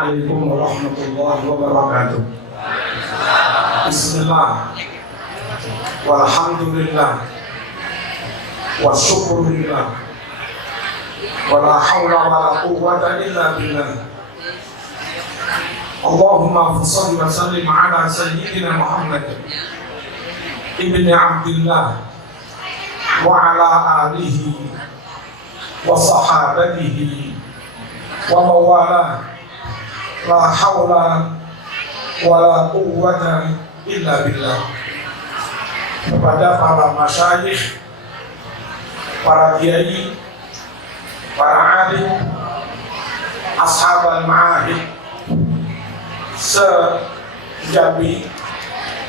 Assalamualaikum warahmatullahi wabarakatuh. Bismillah, walhamdulillah, wa syukurillah, wa la hawla wa la quwwata illa billah. Allahumma salli wa sallim ala sayyidina Muhammad ibni Abdillah wa ala alihi wa sahabatihi wa mawala, la hawla wa la quwwata illa billah. Kepada para masyayikh, para kiai, para alim, ashab al-ma'ahid se-Jambi,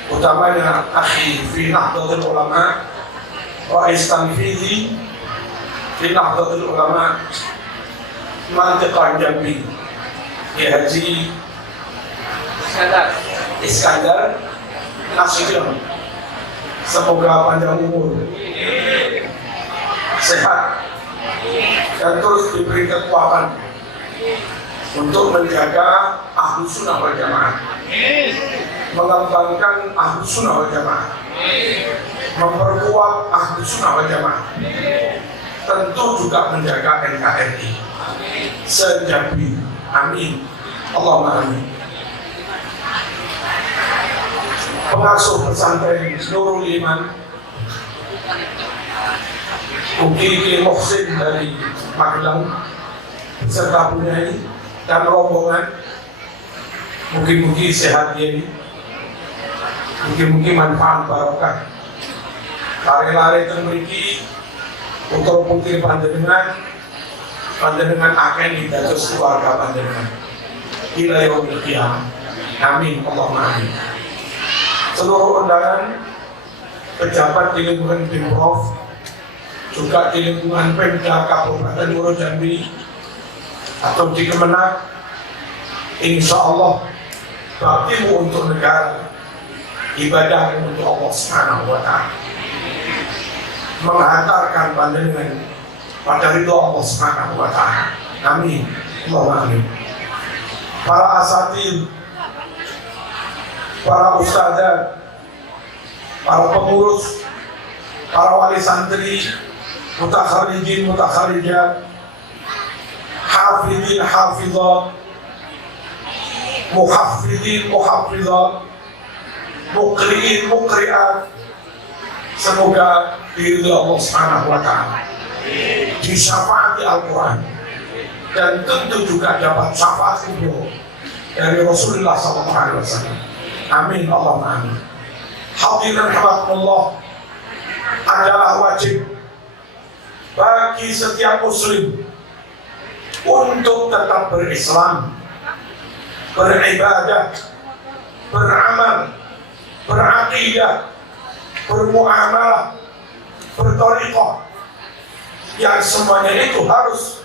utamanya akhi fi Nahdlatul Ulama, Rais Tanfizi fi Nahdlatul Ulama Mantiqah Jambi, Haji Iskandar Nasution. Semoga panjang umur, sehat, dan terus diberi kekuatan untuk menjaga Ahlus Sunnah wal Jamaah, mengembangkan Ahlus Sunnah wal Jamaah, memperkuat Ahlus Sunnah wal Jamaah, tentu juga menjaga NKRI se-Jambi. Amin, Allahumma amin. Pengasuh pesantren Nurul Iman, Uki Muhsin dari Magelang, serta Bunyai dan rombongan, mungkin sehat ini, mungkin manfaat barokah. Lari-lari termiliki untuk putih panjenengan akan didados keluarga panjenengan ila yaumil qiyamah. Amin, Allahumma amin. Seluruh undangan pejabat di lingkungan Pemprov, juga di lingkungan Pemda Kabupaten Muaro Jambi atau di Kemenak, insya Allah baktimu untuk negara, ibadah untuk Allah Subhanahu wa Ta'ala, menghantarkan pandangan pada ridho Allah Subhanahu wa Ta'ala. Amin, Allahumma amin. Para asatidz, para ustadzah, para pengurus, para wali santri, mutakharijin, mutakharijat, hafidin, hafidhat, muhafidin, muhafidhat, mukriin, mukriat, semoga diridhoi Allah Subhanahu wa Ta'ala, disyafaati Al-Quran, dan tentu juga dapat syafaat kubur dari Rasulullah SAW. Amin, Allahumma amin. Hadirin rahimakumullah, adalah wajib bagi setiap muslim untuk tetap berislam, beribadah, beramal, beraqidah, bermuamalah, berthariqah, yang semuanya itu harus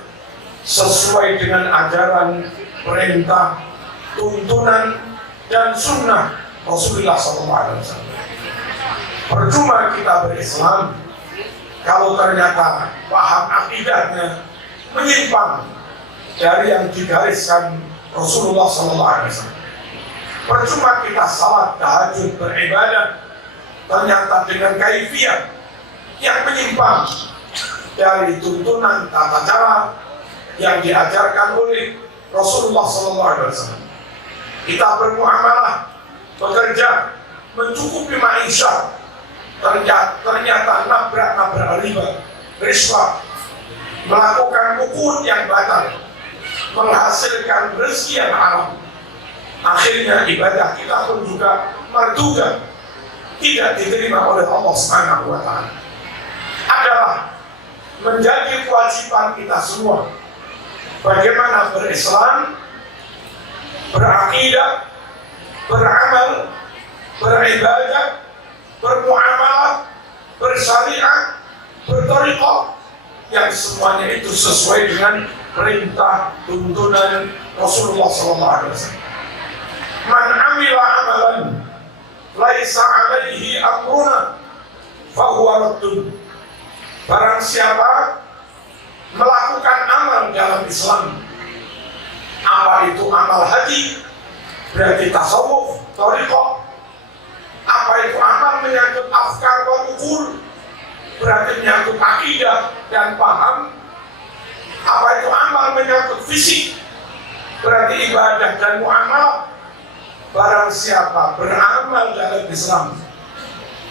sesuai dengan ajaran, perintah, tuntunan, dan sunnah Rasulullah SAW. Percuma kita berislam kalau ternyata paham akidahnya menyimpang dari yang digariskan Rasulullah SAW. Percuma kita salat, tahajud, beribadah, ternyata dengan kaifiyah yang menyimpang dari tuntunan tata cara yang diajarkan oleh Rasulullah SAW. Kita bermuamalah, bekerja, mencukupi maisha, ternyata nabrak riba, riswah, melakukan ukun yang batal, menghasilkan rezeki yang haram. Akhirnya ibadah kita pun juga marduda, tidak diterima oleh Allah Subhanahu wa Ta'ala. Adalah menjadi kewajiban kita semua bagaimana berislam, beraqidah, beramal, beribadah, bermuamalah, bersyariat, berthariqah, yang semuanya itu sesuai dengan perintah tuntunan Rasulullah SAW. Man amila amalan laisa alaihi amruna fahuwa raddun. Barang siapa melakukan amal dalam Islam, Apa itu amal hati? Berarti tasawuf, thariqah. Apa itu amal menyangkut afkar wa ukul? Berarti menyangkut akidah dan paham. Apa itu amal menyangkut fisik? Berarti ibadah dan muamalah. Barang siapa beramal dalam Islam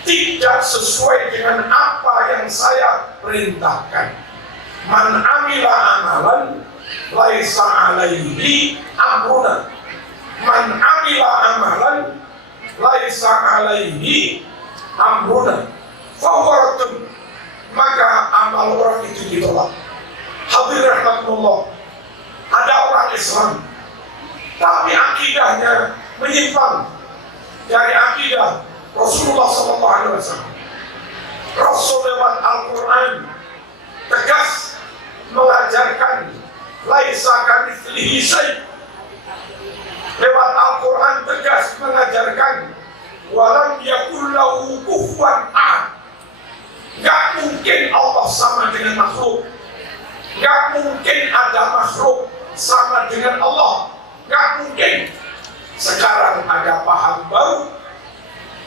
tidak sesuai dengan apa yang saya perintahkan, man amila amalan laisa alaihi amruna, man amila amalan laisa alaihi amruna fawaratun, maka amal orang itu ditolak. Hadirin rahmatullah, ada orang Islam tapi akidahnya menyimpang dari akidah Rasulullah SAW. Rasul lewat Al-Quran tegas mengajarkan laisa kamitslihi syai'. Lewat Al-Quran tegas mengajarkan walam yakul lahu kufuwan ahad. Gak mungkin Allah sama dengan makhluk. Gak mungkin ada makhluk sama dengan Allah. Gak mungkin. Sekarang ada paham baru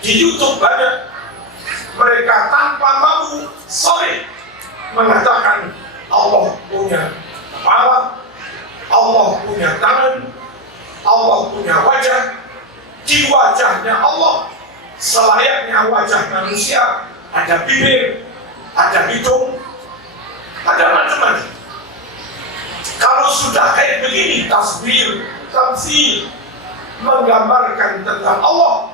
di YouTube banyak, mereka tanpa malu sorry mengatakan Allah punya kepala, Allah punya tangan, Allah punya wajah. Di wajahnya Allah selayaknya wajah manusia, ada bibir, ada hidung, ada macam-macam. Kalau sudah kayak begini, tasbir, tamsil, menggambarkan tentang Allah,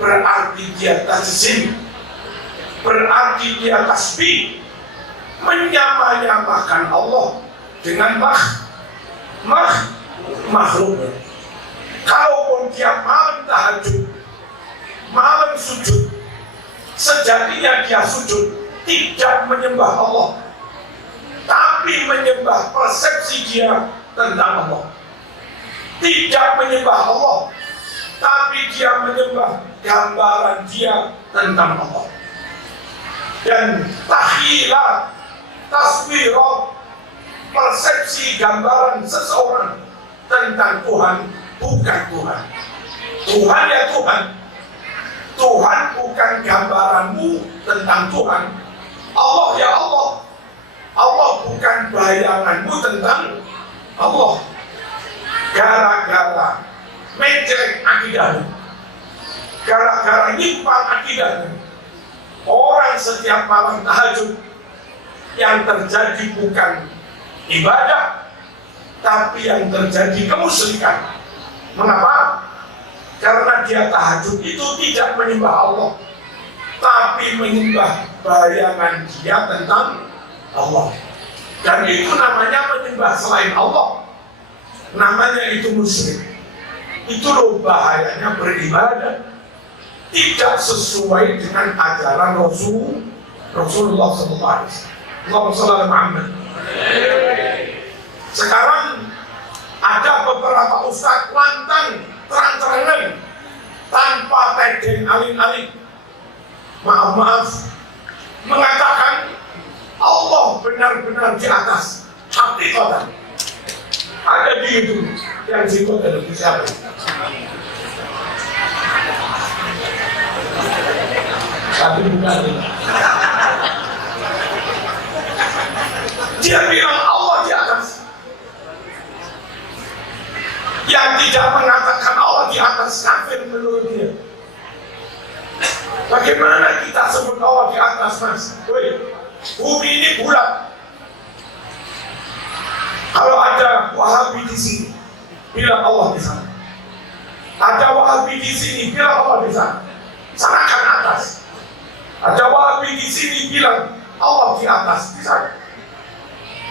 berarti dia tajsim, berarti dia tasbih, menyamanyamakan Allah dengan makhluk. Kalaupun dia malam tahajud, malam sujud, sejatinya dia sujud tidak menyembah Allah, tapi menyembah persepsi dia tentang Allah. Tidak menyembah Allah, tapi dia menyembah gambaran dia tentang Allah. Dan takhilah, taswirat, persepsi gambaran seseorang tentang Tuhan bukan Tuhan. Tuhan ya Tuhan. Tuhan bukan gambaranmu tentang Tuhan. Allah ya Allah. Allah bukan bayanganmu tentang Allah. Gara-gara mencelek akidahnya, gara-gara nyimpang akidahnya, orang setiap malam tahajud yang terjadi bukan ibadah, tapi yang terjadi kemusyrikan. Mengapa? Karena dia tahajud itu tidak menyembah Allah, tapi menyembah bayangan dia tentang Allah. Dan itu namanya menyembah selain Allah. Namanya itu musyrik. Itu loh bahayanya beribadah tidak sesuai dengan ajaran Rasulullah SAW. Allahumma shalli ala Muhammad. Sekarang ada beberapa ustaz lantang terang-terangan tanpa tedeng alin-alin, maaf mengatakan Allah benar-benar di atas hakikatan. Ada di YouTube yang situ ada di siapa? Tapi bukan. Dia bilang Allah di atas. Yang tidak mengatakan Allah di atas kafir menurut dia. Bagaimana kita sebut Allah di atas, Mas? Woi, bumi ini bulat. Kalau ada Wahabi di sini, bilang Allah di sana. Ada Wahabi di sini, bilang Allah di sana. Sana kan atas. Ada Wahabi di sini bilang Allah di atas, di sana.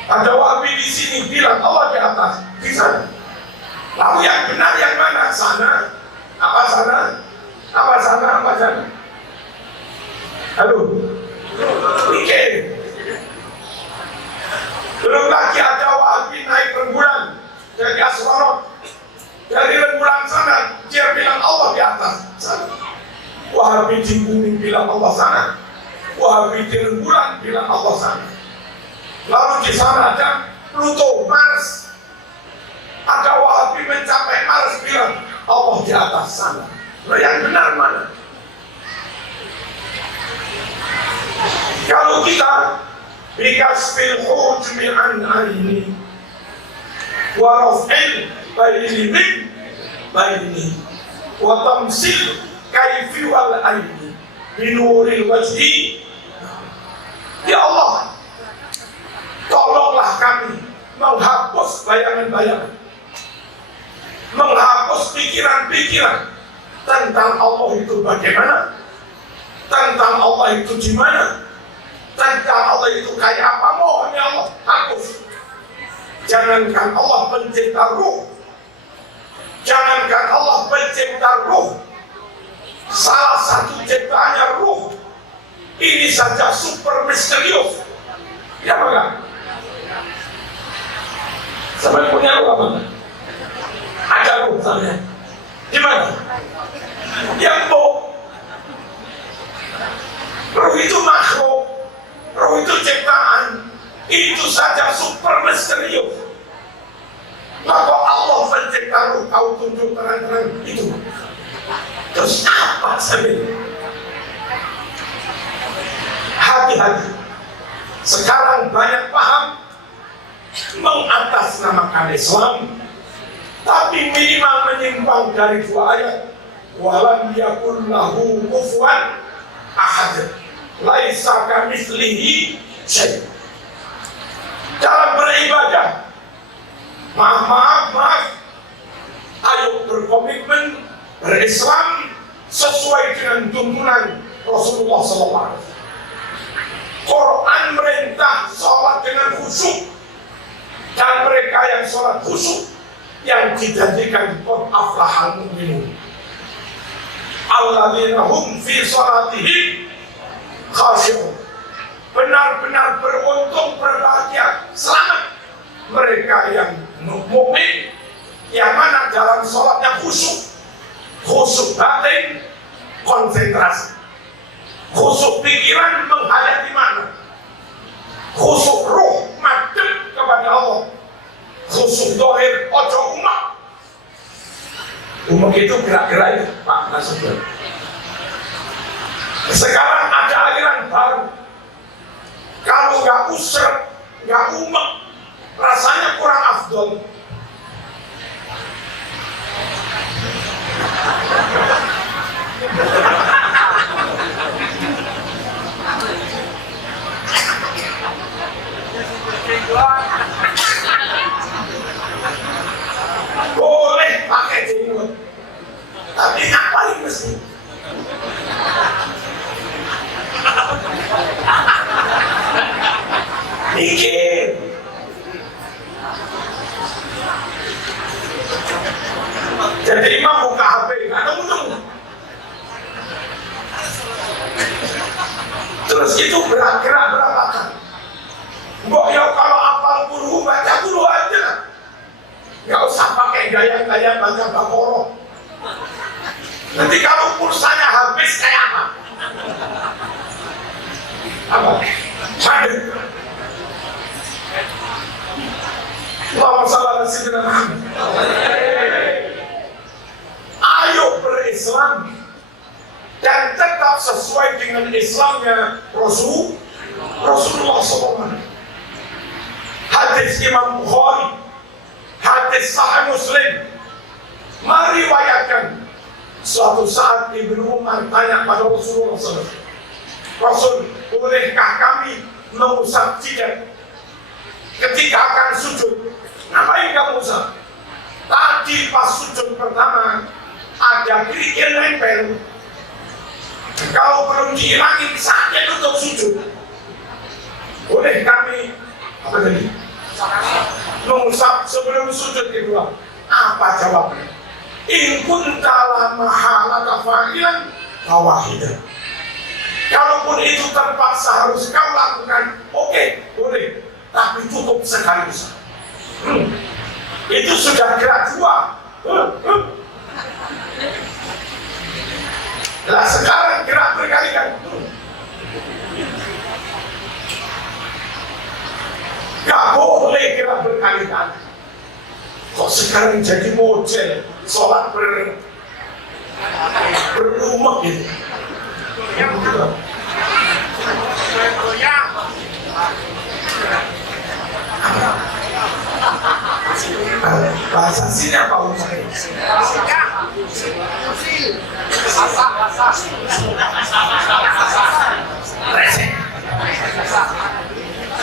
Ada Wahabi di sini bilang Allah di atas, di sana. Lalu yang benar yang mana? Sana? Apa sana? Apa sana? Apa sana? Halo? Mikir. Belum lagi ada Wahabi naik rembulan dari Aswarot, dari rembulan sana dia bilang Allah di atas sana. Wahabi di bumi bilang Allah sana, Wahabi di rembulan bilang Allah sana. Lalu di sana ada Pluto, Mars. Ada Wahabi mencapai Mars bilang Allah di atas sana. Nah, yang benar mana? Kalau kita bikasfil hujmi an aini wa raf'il baini min baini wa tamsil kaifi wal aini binuril wajhi. Ya Allah, tolonglah kami menghapus bayangan-bayangan, menghapus pikiran-pikiran tentang Allah itu bagaimana, tentang Allah itu di mana, tentang Allah itu kayak apa. Mohon ya Allah, hapus. Jangankan Allah pencipta ruh, jangankan Allah pencipta ruh, salah satu ciptaannya ruh ini saja super misterius. Ya enggak? Sampai punya ruh apa? Ada ruh misalnya. Di mana? Yang ruh itu makhluk, ruh itu ciptaan, itu saja super misterius. Maka Allah pencipta ruh, kau tunjuk terang-terang itu. Terus apa sebenarnya? Hati-hati. Sekarang banyak paham mengatasnamakan Islam, tapi minimal menyimpang dari dua ayat. Walam yakul lahu kufuwan ahad, laisa kamitslihi syai'. Dalam beribadah, maaf, ayo berkomitmen berislam sesuai dengan tuntunan Rasulullah SAW. Quran merintah sholat dengan khusyuk, dan mereka yang sholat khusyuk yang dijanjikan qad aflahal mu'minun alladzina hum fi sholatihim khashi'un. Benar-benar beruntung, berbahagia, selamat mereka yang mukmin, yang mana dalam sholatnya khusyuk, khusyuk batin, konsentrasi, khusyuk pikiran menghayati mana, khusyuk ruh madep kepada Allah, khusyuk dohir ojo umak. Umak itu gerak-gerak itu Pak Nasubir. Sekarang ada aliran baru, kalau nggak usrep, nggak umak, rasanya kurang afdol. Boleh pakai jenggot, tapi ngapain mesti? Mikir. Jadi imam buka HP, nggak temu-temu. Terus itu gerak-gerak berapa kan? Mbok ya kalau apal guru baca guru aja, nggak usah pakai gaya-gaya baca Baqarah. Nanti kalau pulsanya habis kayak apa? Apa? Hadis. Allahumma shalli ala sayyidina Muhammad. Ayo berislam dan tetap sesuai dengan Islamnya Rasulullah SAW. Hadis Imam Bukhari, hadis Sahih Muslim meriwayatkan suatu saat Ibnu Umar tanya pada Rasulullah SAW, Rasul, bolehkah kami mengusap jidat ketika akan sujud? Ngapain kamu usap? Tadi pas sujud pertama ada kerikil nempel, kalau belum dihilangin saatnya untuk sujud. Boleh kami apa tadi? Mengusap sebelum sujud kedua. Apa jawabnya? In kunta la mahalata fa'ilan fawahidan. Kalaupun itu terpaksa harus kau lakukan, oke, boleh, tapi cukup sekali usap. Itu sudah gerak dua. Lah sekarang gerak berkali-kali. Gak boleh gerak berkali-kali. Kok sekarang jadi model sholat berumah gitu. Bahasa sini apa urusannya?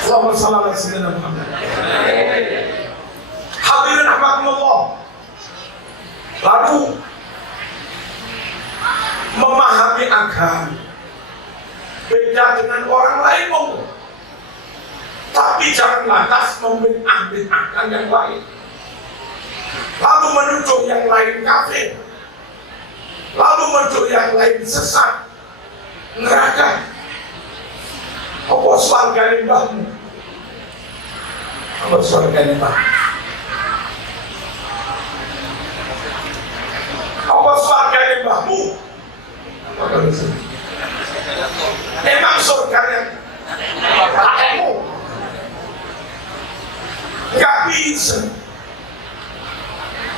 Allahumma shalli ala sayyidina Muhammad. Hadirin rahimakumullah. Lalu memahami agama beda dengan orang lain ngomong. Tapi jangan lantas membid'ah-bid'ahkan yang lain. Lalu menuduh yang lain kafir. Lalu menuduh yang lain sesat, neraka. Apa surgane mbahmu? Apa surgane mbahmu? Apa surgane mbahmu? Memang surganya kakekmu. Gak bisa.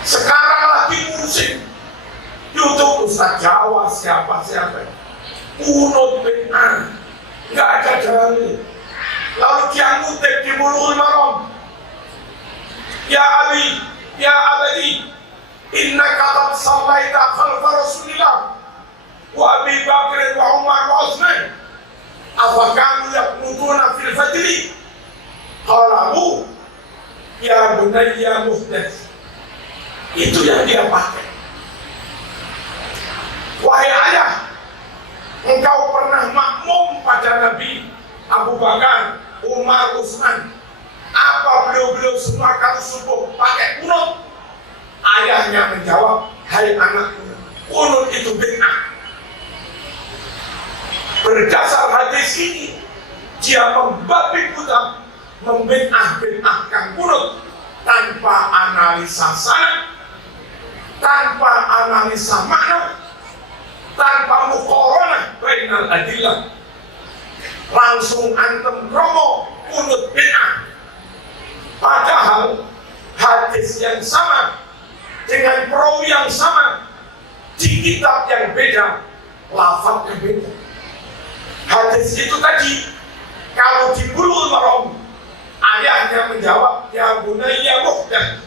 Sekarang lagi musim YouTube Ustaz Jawa siapa kunut bid'ah, nggak ada dalil. Lalu dia ngutip di Bulughul Maram, ya Ali, ya Abadi, innaka qad sallaita khalfa Rasulillah wa Abi Bakr wa Umar wa Utsman afakanu yaqnutuna fil fajri qalabu ya bunayya muhdath. Itu yang dia pakai. Wahai ayah, engkau pernah makmum pada Nabi Abu Bakar, Umar, Utsman. Apa beliau-beliau semua kalau subuh pakai kunut? Ayahnya menjawab, hai anakku, kunut itu bid'ah. Berdasar hadis ini, dia membabi buta, membid'ah-bid'ahkan kunut tanpa analisa sanad, tanpa analisa makna, tanpa muqaranah bainal adillah. Langsung antem kromo kunut bid'ah. Padahal hadis yang sama dengan perawi yang sama di kitab yang beda, lafaznya beda. Hadis itu tadi kalau di Bulughul Maram ayahnya menjawab ya bunayya muhdath.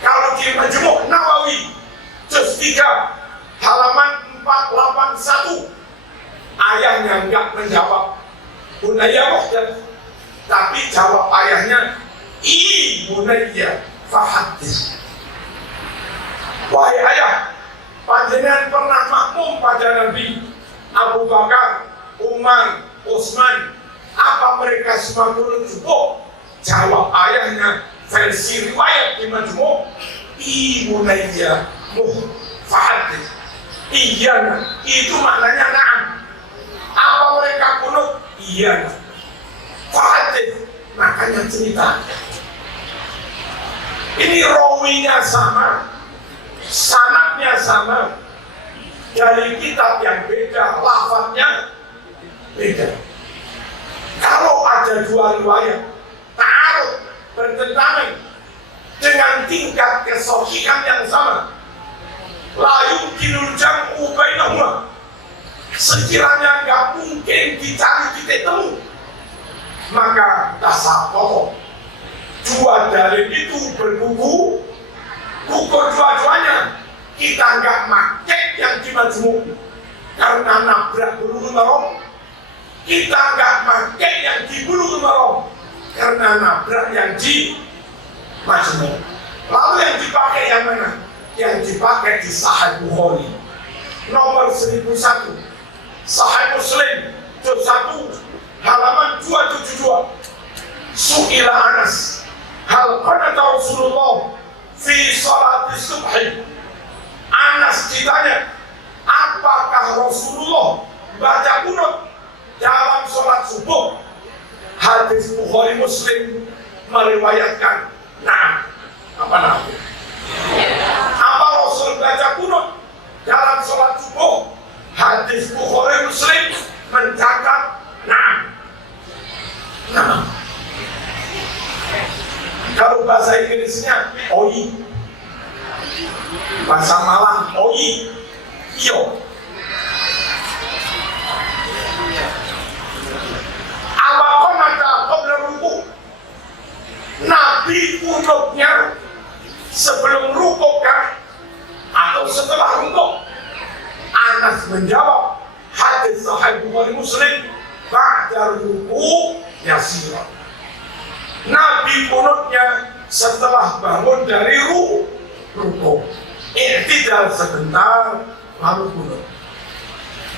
Kalau di Majmu' Nawawi juz 3 halaman 481 ayahnya enggak menjawab bunayya muhdath, tapi jawab ayahnya bunayya fahaddits. Wahai ayah, panjenengan pernah makmum pada Nabi Abu Bakar, Umar, Utsman. Apa mereka semua kunut subuh? Jawab ayahnya versi riwayat di Majmu' bunayya fahaddits. Iya, itu maknanya na'am. Apa mereka kunut? Iya. Fahaddits, makanya cerita. Ini rawinya sama, sanadnya sama, dari kitab yang beda, lafaznya beda. Kalau ada dua riwayat ta'arud, bertentangan dengan tingkat kesohihan yang sama, la yumkinul jam'u bainahuma, sekiranya nggak mungkin dicari titik temu, maka dasar pokok dua dalil itu berbuku dua-duanya. Kita nggak pakai yang di Majmu' karena nabrak Bulughul Maram. Kita nggak pakai yang di Bulughul Maram karena nabrak yang di Majmu'. Lalu yang dipakai yang mana? Yang dipakai di Sahih Bukhari nomor 1001, Sahih Muslim juz 1 halaman 272. Su'ila Anas, hal qanata Rasulullah fi salati subhi. Anas ditanya, apakah Rasulullah baca kunut dalam sholat subuh? Hadis Bukhari Muslim meriwayatkan, nah, apa namanya? Apa Rasul baca kunut dalam sholat subuh? Hadis Bukhari Muslim mencatat, nah. Kalau bahasa Inggrisnya OI, bahasa Malang OI, iyo. Apakah maka qabla ruku? Nabi kunutnya sebelum rukuk kan? Atau setelah rukuk? Anas menjawab, hadis Sahih Bukhari Muslim, ba'da ruku yasira. Nabi kunutnya setelah bangun dari rukuk. I'tidal sebentar lalu kunut.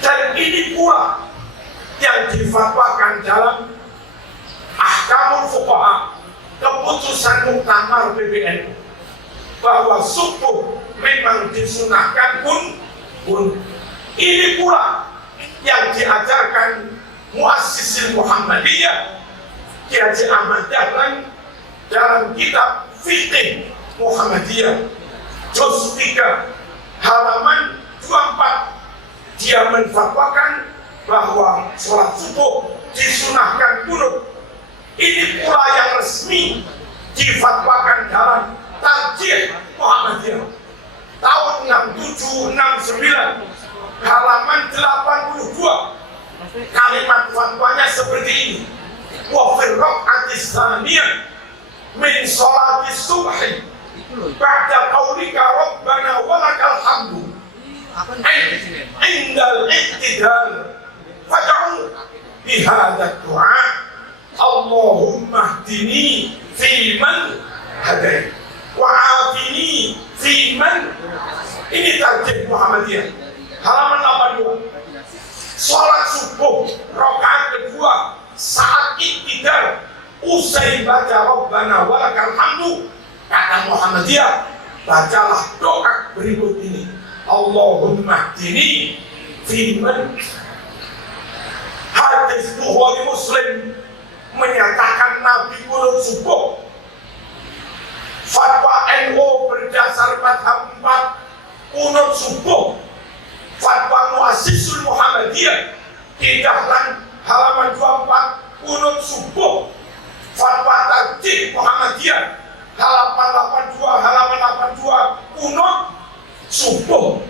Dan ini pula yang difatwakan dalam Ahkamul Fuqaha, keputusan Muktamar PBNU, bahwa subuh memang disunahkan pun. Ini pula yang diajarkan Muassis Muhammadiyah Kiai Haji Ahmad Dahlan dalam kitab Fiqh Muhammadiyah juz 3 halaman 24. Dia menfatwakan bahwa sholat subuh disunahkan kunut. Ini pula yang resmi difatwakan dalam Tarjih Muhammadiyah tahun 6769 halaman 82. Kalimat fatwanya seperti ini: wa fil raq'atis tsaniyah min sholatis subhi ba'da qaulika rabbana walakal hamdu indal iktidal fad'u bihadza du'a Allahumma hdini fi man hadait wa afini fi man. Ini Tarjih Muhammadiyah halaman 82. Sholat subuh rakaat kedua saat iktidal usai baca Rabbana walakal hamdu, kata Muhammadiyah, bacalah doa berikut ini: Allahumma hdini fi man. Hadis Bukhari Muslim menyatakan Nabi kunut subuh. Fatwa NU berdasar madhab 4 kunut subuh. Fatwa Muassis Muhammadiyah di Dahlan halaman 24 kunut subuh. Fatwa Tarjih Muhammadiyah halaman 82 kunut subuh.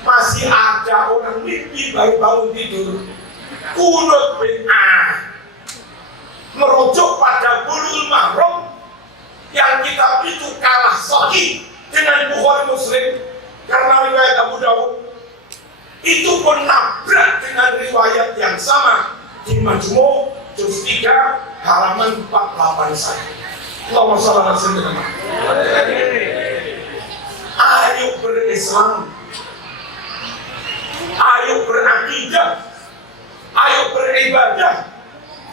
Masih ada orang mimpi baru bangun tidur kunut bid'ah. Merujuk pada Bulughul Maram yang kitab itu kalah sahih dengan Bukhari Muslim karena riwayat Abu Dawud itu pun nabrak dengan riwayat yang sama di Majmu' juz 3 halaman 481. Allahumma shalli ala sayyidina. Ayo berislam, ayo berakidah, ayo beribadah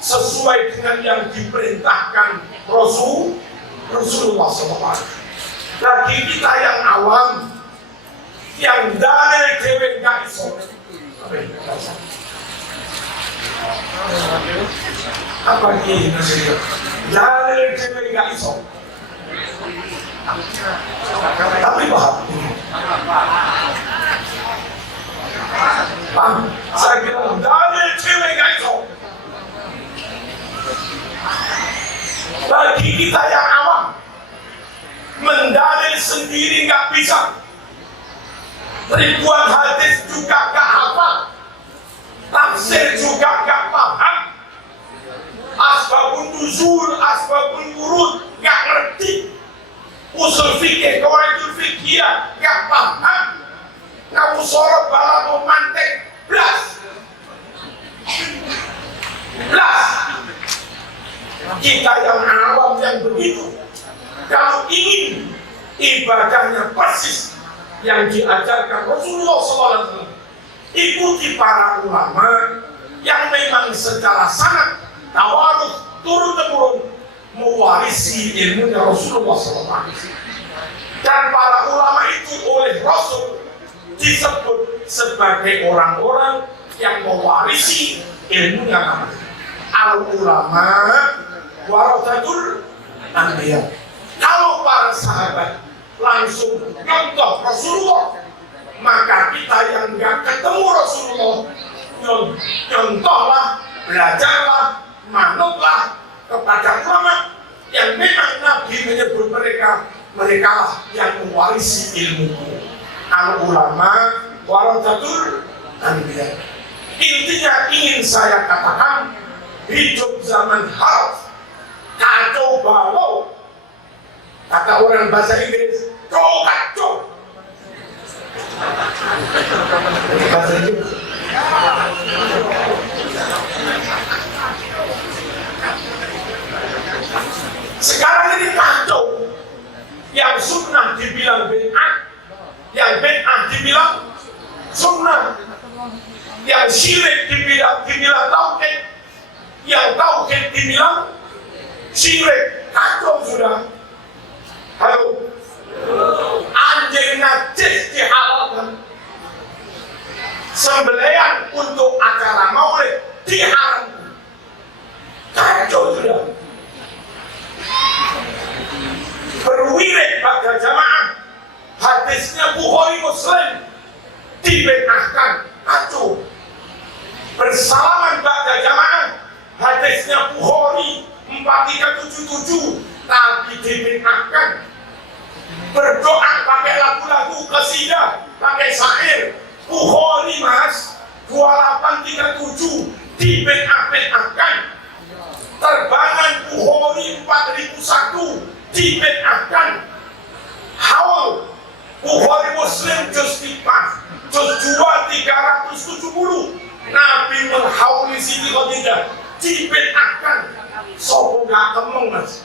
sesuai dengan yang diperintahkan Rasulullah SAW. Bagi kita yang awam, yang dalil dewe gak iso, apa ini nasihat? Dalil dewe gak iso, tapi paham. Saya bilang dalil dewe gak iso. Bagi kita yang awam, mendalil sendiri nggak bisa. Ribuan hadis juga nggak hafal, tafsir juga nggak paham, asbabun nuzul, asbabun wurud nggak ngerti, usul fikih, qawaidul fikih nggak paham, kamu sorot bala mantek blas. Kita yang awam yang begitu, kalau ingin ibadahnya persis yang diajarkan Rasulullah SAW, ikuti para ulama yang memang secara sanad tawaruf turun-temurun mewarisi ilmunya Rasulullah SAW. Dan para ulama itu oleh Rasul disebut sebagai orang-orang yang mewarisi ilmunya Nabi. Al-ulama warathatul anbiya. Kalau para sahabat langsung nyontoh Rasulullah, maka kita yang nggak ketemu Rasulullah, nyontohlah, belajarlah, manutlah kepada ulama yang memang Nabi menyebut mereka lah yang mewarisi ilmu. Al-ulama warathatul anbiya. Intinya ingin saya katakan, hidup zaman harf, kacau balau. Kata orang bahasa Inggris, kacau. Bahasa Inggris. Sekarang ini kacau. Yang sunnah dibilang bid'ah, yang bid'ah dibilang sunnah, yang syirik dibilang tauhid, yang tauhid dibilang syirik. Kacau sudah. Halo. Anjing najis dihalalkan, sembelihan untuk acara maulid diharamkan. Kacau sudah. Berwirid pada jamaah, hadisnya Bukhari Muslim dibid'ahkan. Kacau. Bersalaman pada jamaah, hadisnya Bukhari 4377 tapi dibid'ahkan. Berdoa pakai lagu-lagu qasidah, pakai syair Bukhari mas 2837 dibid'ahkan. Terbangan Bukhari 4001 dibid'ahkan. Haul Bukhari Muslim juz 4 juz 2 370 Nabi menghauli Siti Khadijah dibid'ahkan. Sopo gak kemeng mas.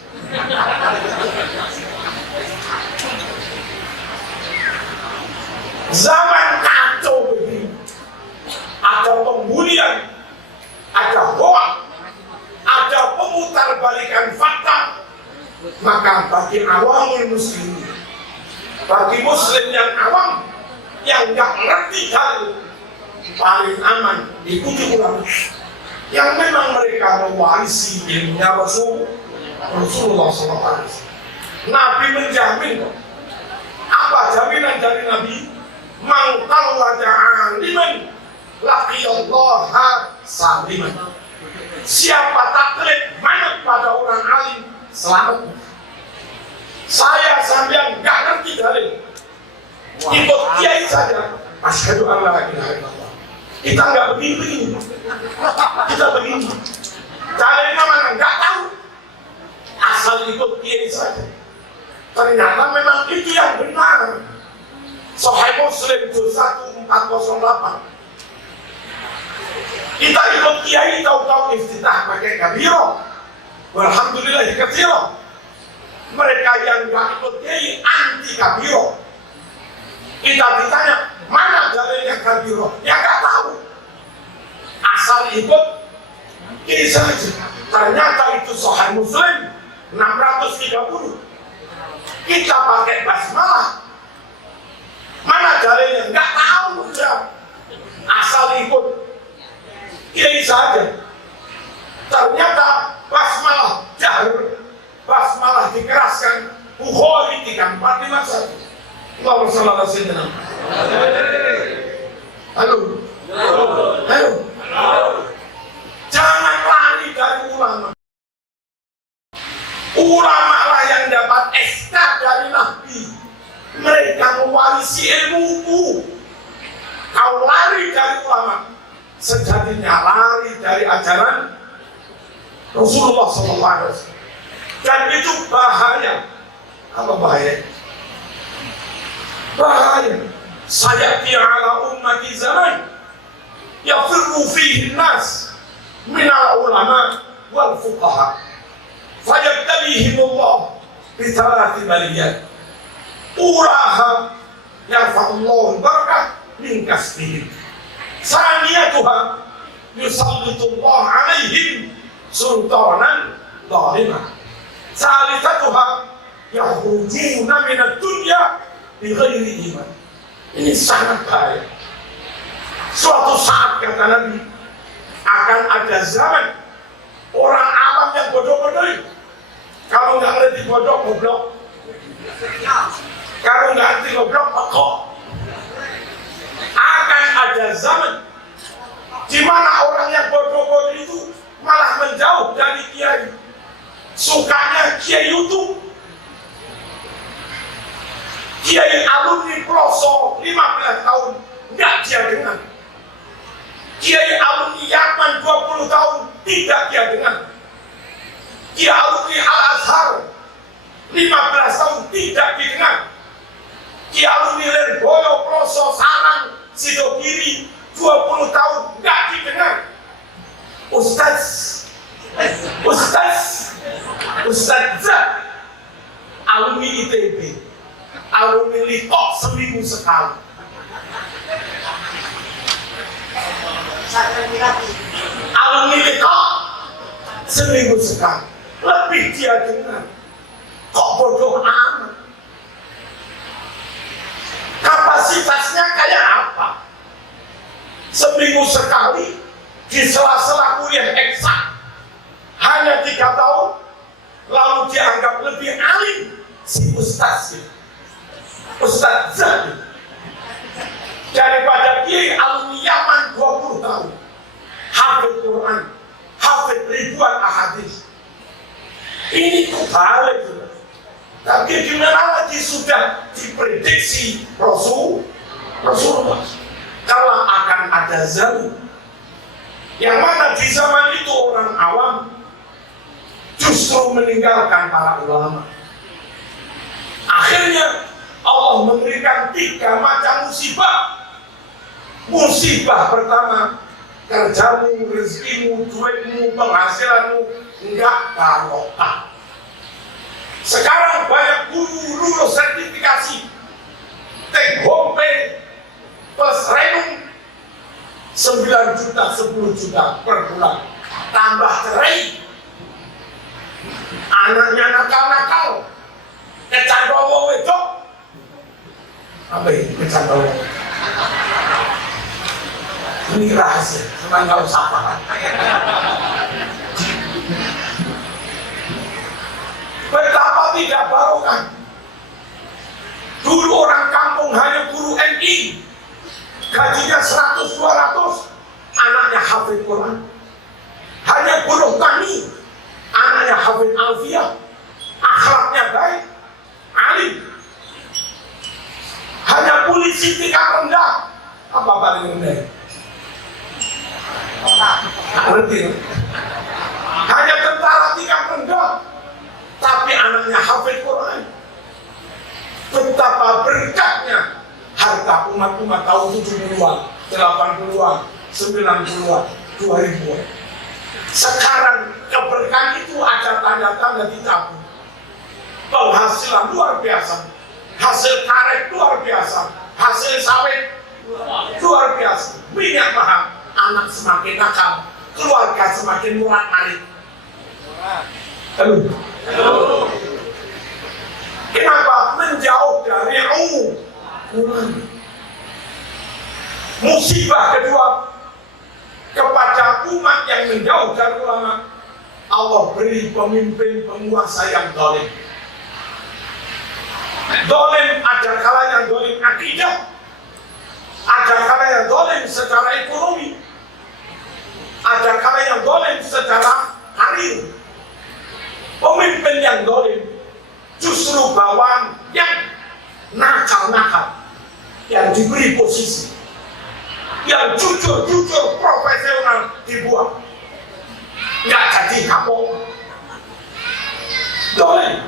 Zaman kacau begini, ada pembulian, ada hoak, ada pemutarbalikan fakta. Maka bagi awamul muslimin, bagi muslim yang awam, yang nggak ngerti hal, paling aman ikuti ulama yang memang mereka mewarisi ilmunya Rasulullah SAW. Nabi menjamin. Apa jaminan dari Nabi? Man qallada aliman laqiyallaha saliman. Siapa taklid manut pada orang alim, selamat. Saya sampai nggak ngerti dalil, ikut kiai saja. Asyhadu an la ilaha illallah. Kita nggak begini, kita begini. Dalilnya mana nggak tahu, asal ikut kiai saja. Ternyata memang itu yang benar. Sahih Muslim juz 1408. Kita ikut kiai tahu-tahu iftitah pakai kabiro. Alhamdulillah katsira. Mereka yang nggak ikut kiai anti kabiro. Kita ditanya mana dalilnya kabiro? Ya nggak tahu. Asal ikut kiai saja. Ternyata itu Sahih Muslim 630. Kita pakai basmalah. Mana dalilnya? Nggak tahu ya. Asal ikut kiai saja. Ternyata basmalah jahr, basmalah dikeraskan. Bukhari 3451. Allahumma shalli ala sayyidina. Halo. Halo. Jangan lari dari ulama. Ulama lah yang dapat SK dari Nabi. Mereka mewarisi ilmuku. Kau lari dari ulama, sejatinya lari dari ajaran Rasulullah SAW. Dan itu bahaya. Apa bahaya? Bahaya. Sayati ala ummati zaman yafirru fihi nas minal ulama wal fuqaha fayabtalihimullah bithalati baliyat uraha yarfa'ullahu barakah min kasbihim saniyatuha yusallitullah alaihim sultanan zalimah salithatuha yakhrujuna minad dunya bighairi iman. Ini sangat bahaya. Suatu saat kata Nabi akan ada zaman orang awam yang bodoh-bodoh. Kalau nggak ngerti bodoh, goblok. Kalau nggak ngerti goblok, pekok. Akan ada zaman di mana orang yang bodoh-bodoh itu malah menjauh dari kiai. sukanya Kiai YouTube, Kiai alumni Ploso 15 tahun nggak dia dengar, Kiai alumni Yaman 20 tahun tidak dia dengar, Kiai alumni Al-Azhar 15 tahun tidak didengar, Kiai alumni Lerboyo, Ploso, Sarang, Sidogiri 20 tahun nggak didengar. Ustaz alumni ITB, alumni Litok seminggu sekali. Alumni Litok seminggu sekali. Lebih dia dengar. Kok bodoh amat? Kapasitasnya kayak apa? Seminggu sekali di sela-sela kuliah eksak hanya 3 tahun, lalu dianggap lebih alim si Ustaz Zahid daripada Kiai alumni Yaman 20 tahun, hafid Quran, hafid ribuan ahadis. Ini kebalik. Tapi gimana lagi sudah diprediksi Rasulullah kalau akan ada zaman yang mana di zaman itu orang awam justru meninggalkan para ulama. Akhirnya Allah memberikan 3 macam musibah. Musibah pertama, kerjamu, rezekimu, duitmu, penghasilanmu enggak barokah. Sekarang banyak guru lulus sertifikasi take home pay plus renung 9 juta, 10 juta per bulan, tambah cerai, anaknya nakal-nakal, kecandowo wedok. Apa ini kecandowo? Ini rahasia, cuma nggak usah paham. Betapa tidak barokah. Dulu orang kampung hanya guru MI, gajinya 100-200, anaknya hafid Quran. Hanya buruh tani, anaknya hafid alfiyah, akhlaknya baik, alim. Hanya polisi tingkat rendah, apa paling rendah? Ngerti? Hanya tentara tingkat rendah, tapi anaknya hafid Quran. Betapa berkatnya harta umat-umat tahun 70-an, 80-an, 90-an, 2000-an. Sekarang keberkahan itu ada tanda-tanda ditabung. Penghasilan luar biasa, hasil karet luar biasa, hasil sawit luar biasa, minyak mahal, anak semakin nakal, keluarga semakin murah-marit. Halo. Kenapa? Menjauh dari ilmu. Musibah kedua kepada umat yang menjauh dari ulama, Allah beri pemimpin penguasa yang zalim. Zalim ada kalanya zalim akidah, ada kalanya zalim secara ekonomi, ada kalanya zalim secara karir. Pemimpin yang zalim justru bawaan yang nakal-nakal, yang diberi posisi, yang jujur-jujur profesional dibuang, nggak jadi kapok. Zalim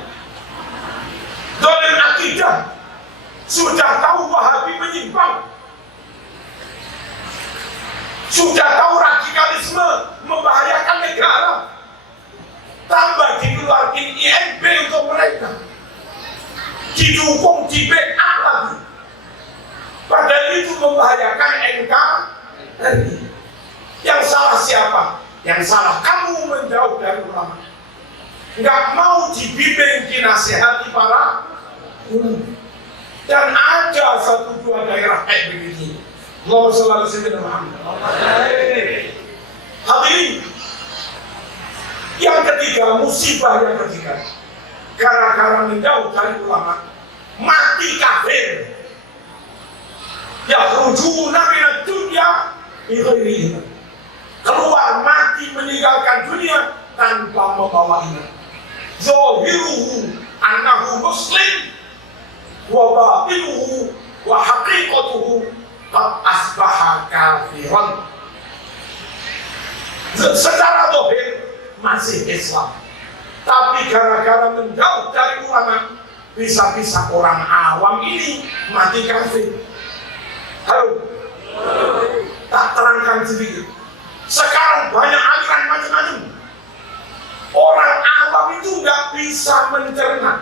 akidah, sudah tahu Wahabi menyimpang, sudah tahu radikalisme membahayakan negara, tambah dikeluarkan IMB untuk mereka, didukung di backup lagi, padahal itu membahayakan NKRI. Yang salah siapa? Yang salah kamu menjauh dari ulama, nggak mau dibimbing, dinasihati para ulama. Dan ada 1-2 daerah kayak begini. Allahumma shalli ala sayyidina Muhammad. Hadirin, yang ketiga, musibah yang ketiga, gara-gara menjauh dari ulama, mati kafir. Yakhrujuna minad dunya bi ghairi iman. Keluar mati meninggalkan dunia tanpa membawa iman. zahiruhu annahu muslim wa batinuhu wa haqiqatuhu qad asbaha kafiran. Secara zahir masih Islam, tapi gara-gara menjauh dari ulama, bisa-bisa orang awam ini mati kafir. Halo, tak terangkan sedikit. Sekarang banyak aliran macam-macam. Orang awam itu nggak bisa mencerna,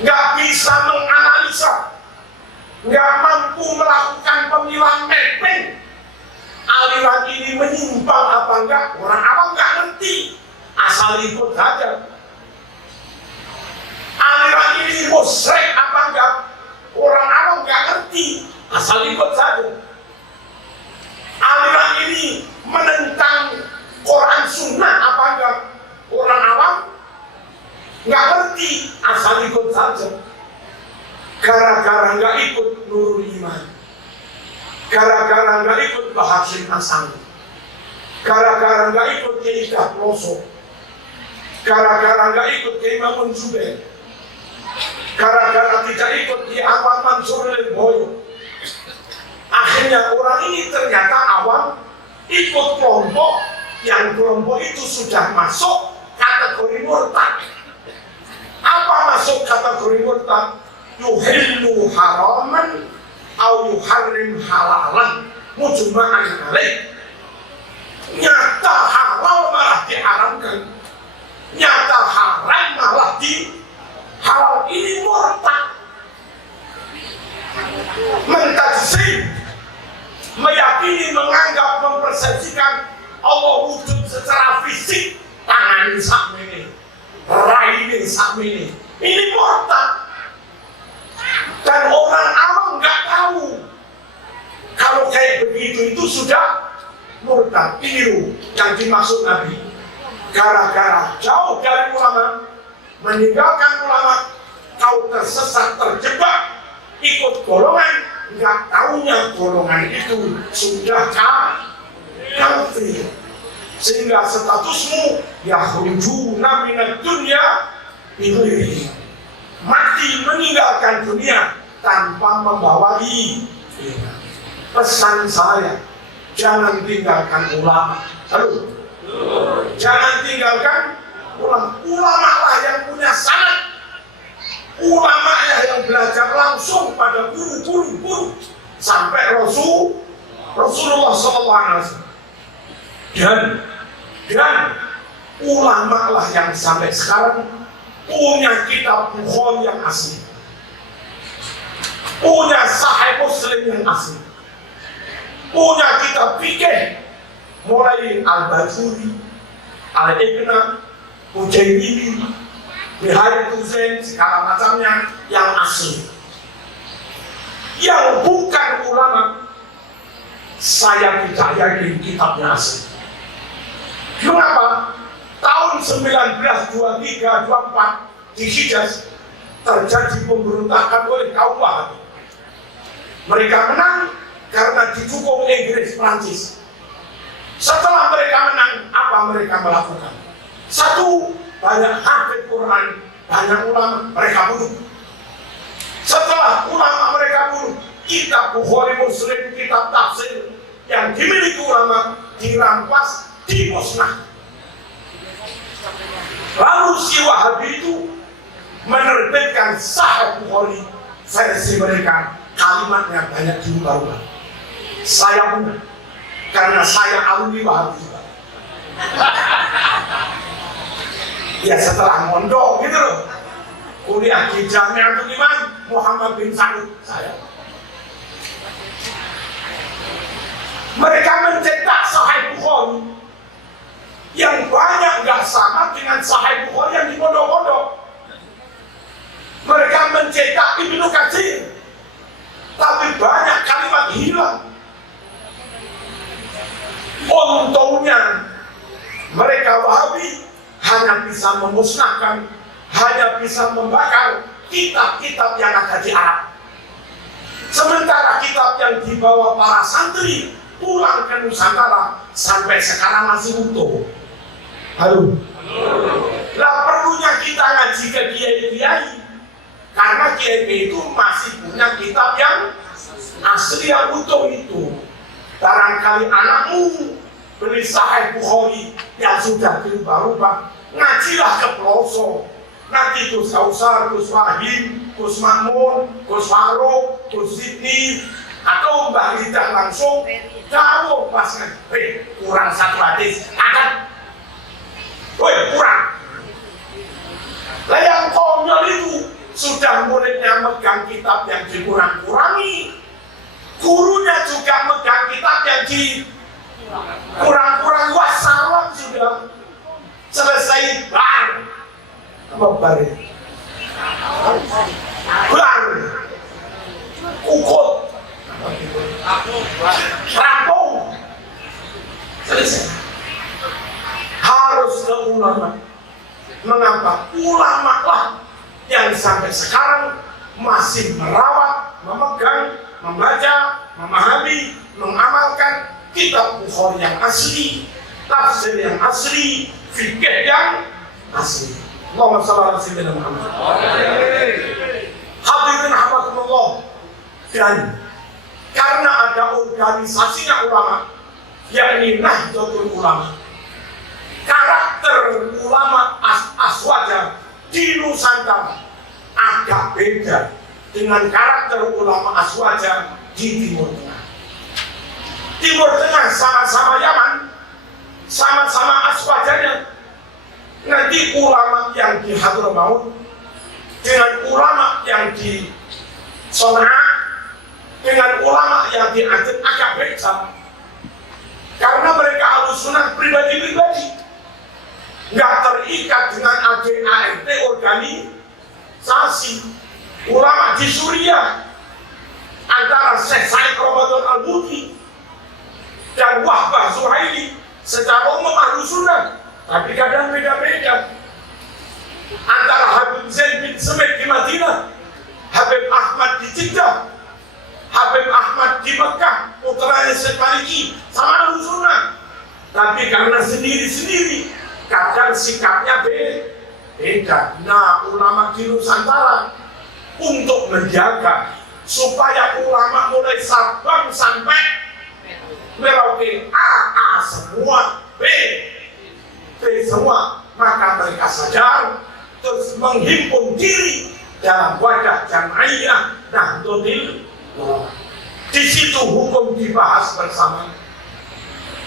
nggak bisa menganalisa, nggak mampu melakukan pemilahan mapping. Aliran ini menyimpang apa enggak, orang awam nggak ngerti, asal ikut saja. Aliran ini musyrik apa enggak, orang awam nggak ngerti, asal ikut saja. Aliran ini menentang Quran Sunnah apa enggak, orang awam nggak ngerti, asal ikut saja. Gara-gara nggak ikut Nurul Iman, gara-gara nggak ikut Bahasin Asang, gara-gara nggak ikut Kiai Ploso, gara-gara nggak ikut Kiai Mamun Zubair, gara-gara tidak ikut Kiai Ahmad Mansur Lirboyo, akhirnya orang ini ternyata awam ikut kelompok yang kelompok itu sudah masuk kategori murtad. Apa masuk kategori murtad? Yuhillu haraman au yuharrim halalan mujma'an alaih. Nyata halal malah diharamkan, nyata haram malah dihalal. Ini murtad. Mentajsim, meyakini, menganggap, mempersepsikan Allah wujud secara fisik, tangan sakmene, raine sakmene. Ini murtad. Dan orang awam nggak tahu kalau kayak begitu itu sudah murtad. Ini loh yang dimaksud Nabi. Gara-gara jauh dari ulama, meninggalkan ulama, kau tersesat, terjebak, ikut golongan, nggak tahunya golongan itu sudah kafir. Sehingga statusmu yakhrujuna minad dunya bighairi, mati meninggalkan dunia tanpa membawa iman. Pesan saya, jangan tinggalkan ulama. Halo, jangan tinggalkan ulama. Ulama lah yang punya sanad, ulama yang belajar langsung pada guru sampai Rasulullah SAW. Dan ulama lah yang sampai sekarang punya kitab Bukhari yang asli, punya Sahih Muslim yang asli, punya kitab fikih mulai Al-Bajuri, Al-Iqna, Ujaybini, Bihari Tuzen, segala macamnya yang asli. Yang bukan ulama, saya tidak yakin kitabnya asli. Kenapa? Tahun 1923-24 di Hijaz terjadi pemberontakan oleh kaum Wahabi. Mereka menang karena didukung Inggris, Prancis. Setelah mereka menang, apa mereka melakukan? Satu, banyak hafid Quran, banyak ulama mereka bunuh. Setelah ulama mereka bunuh, kitab Bukhari, Muslim, kitab tafsir yang dimiliki ulama dirampas, dimusnah. Lalu si Wahabi itu menerbitkan Sahih Bukhari versi mereka, kalimatnya banyak diubah-ubah. Saya pun, karena saya alumni Wahabi juga. Ya setelah mondok gitu loh, kuliah di Jami'atul Iman Muhammad bin Saud saya. Mereka mencetak Sahih Bukhari yang banyak nggak sama dengan Sahih Bukhari yang di pondok-pondok. Mereka mencetak Ibnu Katsir, tapi banyak kalimat hilang. Untungnya mereka Wahabi hanya bisa memusnahkan, hanya bisa membakar kitab-kitab yang ada di Arab. Sementara kitab yang dibawa para santri pulang ke Nusantara sampai sekarang masih utuh. Halo. Lah perlunya kita ngaji ke kiai-kiai, karena kiai itu masih punya kitab yang asli yang utuh itu. Barangkali anakmu beli Sahih Bukhari yang sudah dirubah-rubah, ngajilah ke pelosok. Nanti Gus Kausar, Gus Wahim, Gus Makmun, Gus Farouk, Gus Sidni, atau Mbah Lidah langsung jauh pas kurang satu hadis, akan kurang. Lah yang konyol itu sudah muridnya megang kitab yang dikurang-kurangi, gurunya juga megang kitab yang dikurang-kurangi. Wassalam, sudah selesai bar kukut rampung, selesai. Harus ke ulama. Mengapa? Ulama lah yang sampai sekarang masih merawat, memegang, membaca, memahami, mengamalkan kitab Bukhari yang asli, tafsir yang asli, fikih yang asli. Allahumma shalli ala sayyidina Muhammad. Hadirin rahmatullah. Dan karena ada organisasinya ulama, yakni Nahdlatul Ulama, karakter ulama Aswaja di Nusantara agak beda dengan karakter ulama Aswaja di Timur Tengah. Timur Tengah sama-sama Yaman, sama-sama Aswajanya. Nanti ulama yang di Hadramaut dengan ulama yang di Son'a dengan ulama yang di Aceh agak beda, karena mereka Ahlussunnah pribadi-pribadi, nggak terikat dengan ADART organisasi. Ulama di Suriah antara Syekh Said Ramadan Al-Buti dan Wahbah Zuhaili secara umum Ahlussunnah, tapi kadang beda-beda. Antara Habib Zain bin Semit di Madinah, Habib Ahmad di Jeddah, Habib Ahmad di Mekah, putranya Syekh Maliki, sama Ahlussunnah. Tapi karena sendiri-sendiri, kadang sikapnya beda. Nah, ulama di Nusantara untuk menjaga supaya ulama mulai Sabang sampai Merauke A semua, B semua, maka mereka sadar terus menghimpun diri dalam wadah Jam'iyah Nahdlatul Ulama. Di situ hukum dibahas bersama,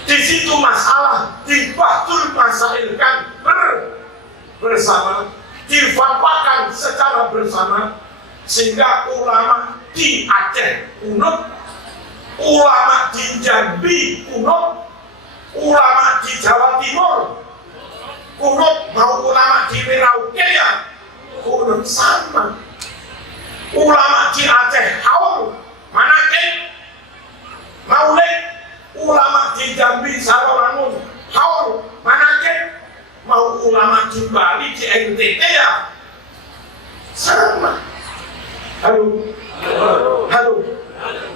di situ masalah dibahtul masailkan bersama, difatwakan secara bersama, sehingga ulama di Aceh kunut, ulama di Jambi kunut, ulama di Jawa Timur kunut, mau ulama di Merauke ya kunut sama. Ulama di Aceh haul, Manakib, Maulid, ulama di Jambi Sarolangun haul, Manakib, mau ulama di Bali di NTT ya sama. Halo.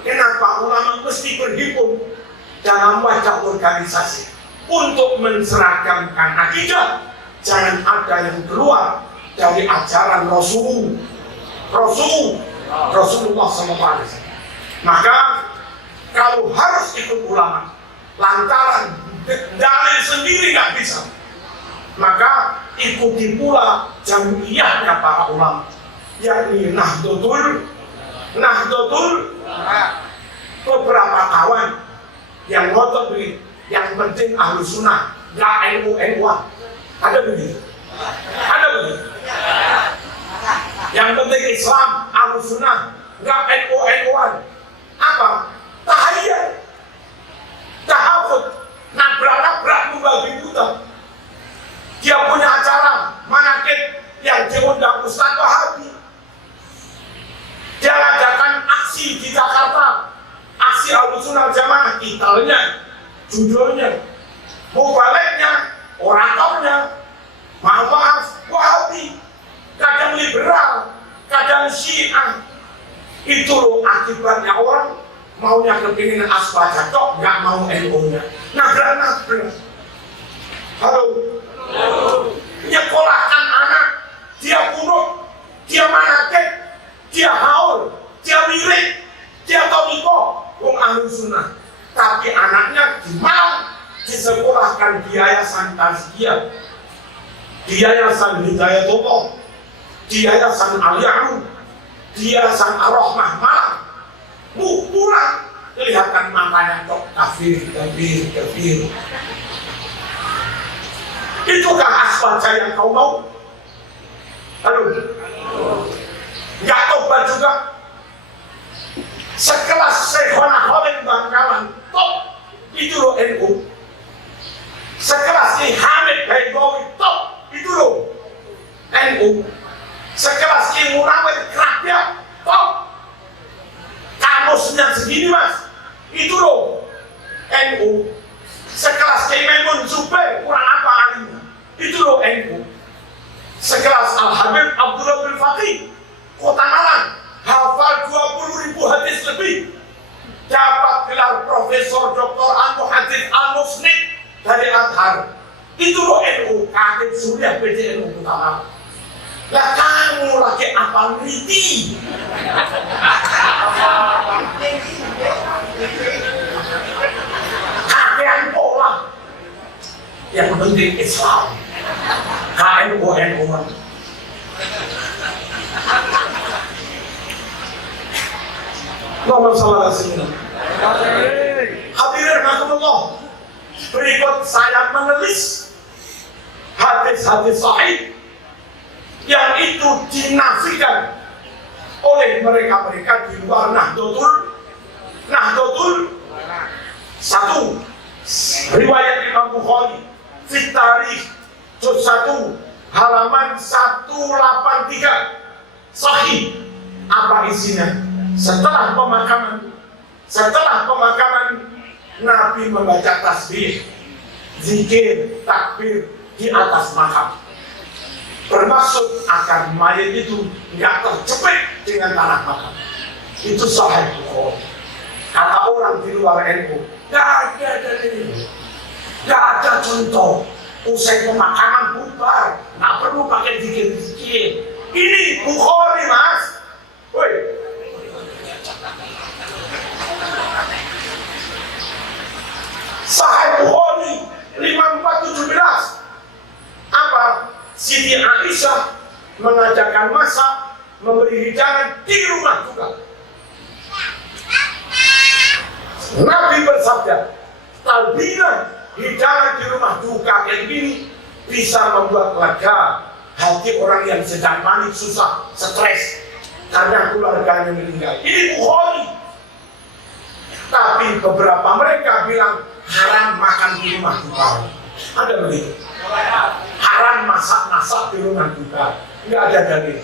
Kenapa ulama mesti berhimpun dalam wadah organisasi untuk menseragamkan akidah? Jangan ada yang keluar dari ajaran Rasulullah SAW. Maka kalau harus ikut ulama lantaran dalil sendiri nggak bisa, maka ikuti pula jamiyahnya para ulama, yakni Nahdlatul. Beberapa kawan yang ngotot begini, yang penting Ahlussunnah, nggak NU-NU-an. Ada begitu? Yang penting Islam, Ahlussunnah, nggak NU-NU-an. Apa? Tahayyul, tahafut, nabrak-nabrak membabi buta. Dia punya acara manakib yang diundang Ustaz Wahabi. Dia adakan aksi di Jakarta, aksi Ahlussunnah Jamaah, titelnya, judulnya, mubaliknya, oratornya, maaf, Wahabi, kadang liberal, kadang Syiah. Itu loh akibatnya orang maunya kepingin Aswaja tok, nggak mau NU-nya. Nabrak-nabrak. Halo. Nyekolahkan anak di Malang disekolahkan di Yayasan Tazkiyah, di Yayasan Hidayatullah, di Yayasan Al-Ya'ru, di Yayasan Ar-Rahmah Malang. Pulang kelihatan matanya kok kafir. Itukah aswaja yang kau mau? Halo? Nggak tobat juga. Sekelas Syekhona Khalid Bangkalan, top. Itu loh NU. Sekelas Ki Hamid Baidowi, top. Itu loh NU. Sekelas Ki Munawir Krabiak, top. Kamusnya segini mas, itu loh NU. Sekelas Ki Maimun Zubair, kurang apa alimnya, itu loh NU. Sekelas Al-Habib Abdullah bin Faqih, Kota Malang, hafal 20.000 hadis lebih, dapat gelar Profesor Dr. Al-Muhadith Al-Musnid dari Azhar. Itu loh NU. Kakek Suriah PDNU Kota Malang. Lah kamu lagi apa ngerti? Kakean pola. Yang penting Islam. KNU. Allahumma shalli ala sayyidina. Hadirin rahimakumullah. Berikut saya menulis hadis-hadis sahih yang itu dinafikan oleh mereka-mereka di luar Nahdlatul. Satu, riwayat Imam Bukhari Fit Tarikh juz 1 halaman 183 sahih. Apa isinya? Setelah pemakaman Nabi membaca tasbih, zikir, takbir di atas makam, bermaksud agar mayat itu nggak terjepit dengan tanah makam. Itu sahih Bukhari. Kata orang di luar NU, nggak ada contoh. Usai pemakaman bubar, nggak perlu pakai zikir. Ini Bukhari mas. Woi. Sahih Bukhari 5417. Apa? Siti Aisyah mengajarkan masak, memberi hidangan di rumah juga. Nabi bersabda, talbina hidangan di rumah duka kayak gini bisa membuat lega hati orang yang sedang panik, susah, stres karena keluarganya meninggal. Ini Bukhari. Tapi beberapa mereka bilang haram makan di rumah duka. Ada begitu? Haram masak di rumah duka. Nggak ada dalil.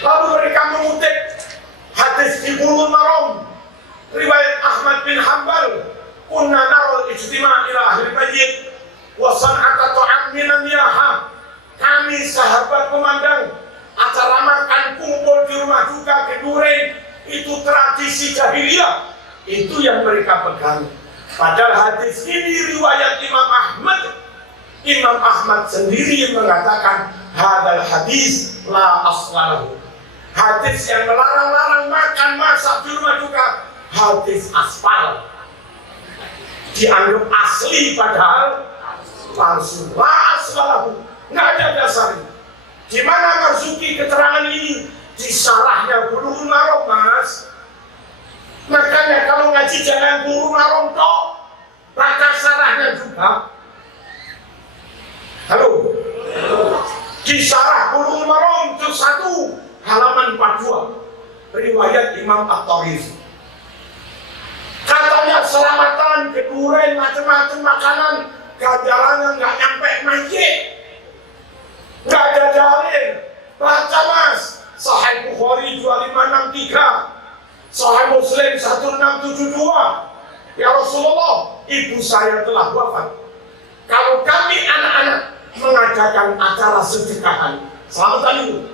Lalu mereka mengutip hadis di Bulughul Maram riwayat Ahmad bin Hanbal, kunna narul ijtima' ila ahli bayyit wa san'ata ta'amminan yaha. Kami sahabat memandang acara makan kumpul di rumah duka ke Duren itu tradisi jahiliyah. Itu yang mereka pegang. Padahal hadis ini riwayat Imam Ahmad. Imam Ahmad sendiri mengatakan hadal hadis la aslalahu. Hadis yang melarang-larang makan masak di rumah duka, hadis aspal, dianggap asli padahal palsu. La aslalahu, nggak ada dasarnya. Di mana Marzuki keterangan ini? Di syarahnya Bulughul Maram mas. Makanya kalau ngaji jangan Bulughul Maram tok, baca syarahnya juga. Halo. Di syarah Bulughul Maram juz 1 halaman 42 riwayat Imam At-Tarizi. Katanya selamatan ke Duren macam-macam makanan, ganjarannya nggak nyampe masjid. Nggak ada dalil. Baca mas, Sahih Bukhari 2563, Sahih Muslim 1672. Ya Rasulullah, ibu saya telah wafat. Kalau kami anak-anak mengadakan acara sedekahan, selamatan itu,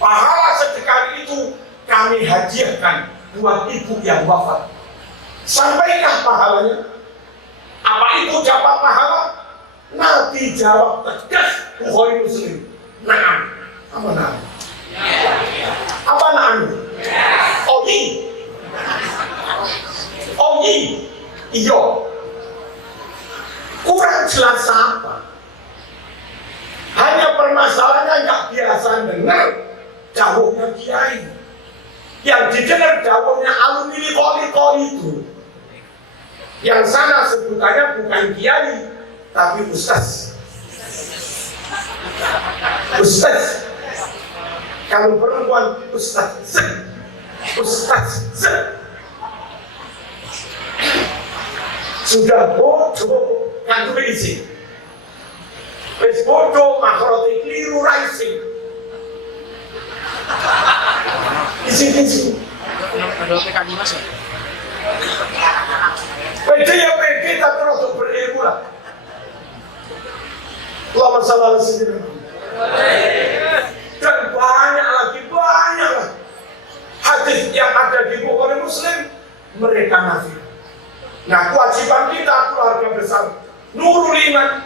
pahala sedekah itu kami hadiahkan buat ibu yang wafat. Sampaikah pahalanya? Apa itu dapat pahala? Nabi jawab tegas, Bukhari Muslim, na'am. Apa na'am? Apa na'am? Oyi. Iyo. Kan jelas apa? Hanya permasalahannya nggak biasa dengar dawuhnya kiai. Yang didengar dawuhnya alumni liko-liko itu. Yang sana sebutannya bukan kiai, tapi ustaz. Ustaz. Kalau perempuan ustaz. Ustaz. Sudah bodoh kan berisi. Wis bodoh makrote keliru rising. Isi. Ada PKD Mas ya? PD ya PD tapi rada berilmu lah. Allahumma shalli ala sayyidina. Dan banyak lah hadis yang ada di Bukhari Muslim mereka nafi. Nah, kewajiban kita keluarga besar Nurul Iman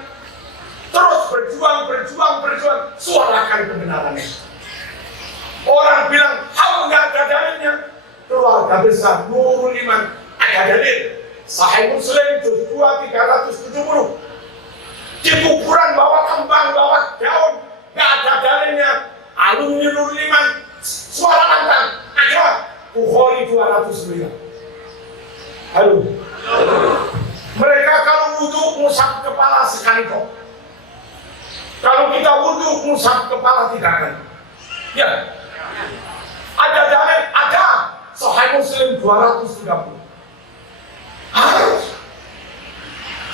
terus berjuang suarakan kebenarannya. Orang bilang hal nggak ada dalilnya, keluarga besar Nurul Iman ada dalil. Sahih Muslim juz 2 370. Di kuburan bawa kembang, bawa daun, nggak ada dalilnya. Alumni Nurul Iman suara lantang ada. Bukhari 209. Halo. Mereka kalau wudhu musab kepala sekali kok. Kalau kita wudhu musab kepala tidak akan. Ya. Ada dalil, ada. Sahih Muslim 230. Harus.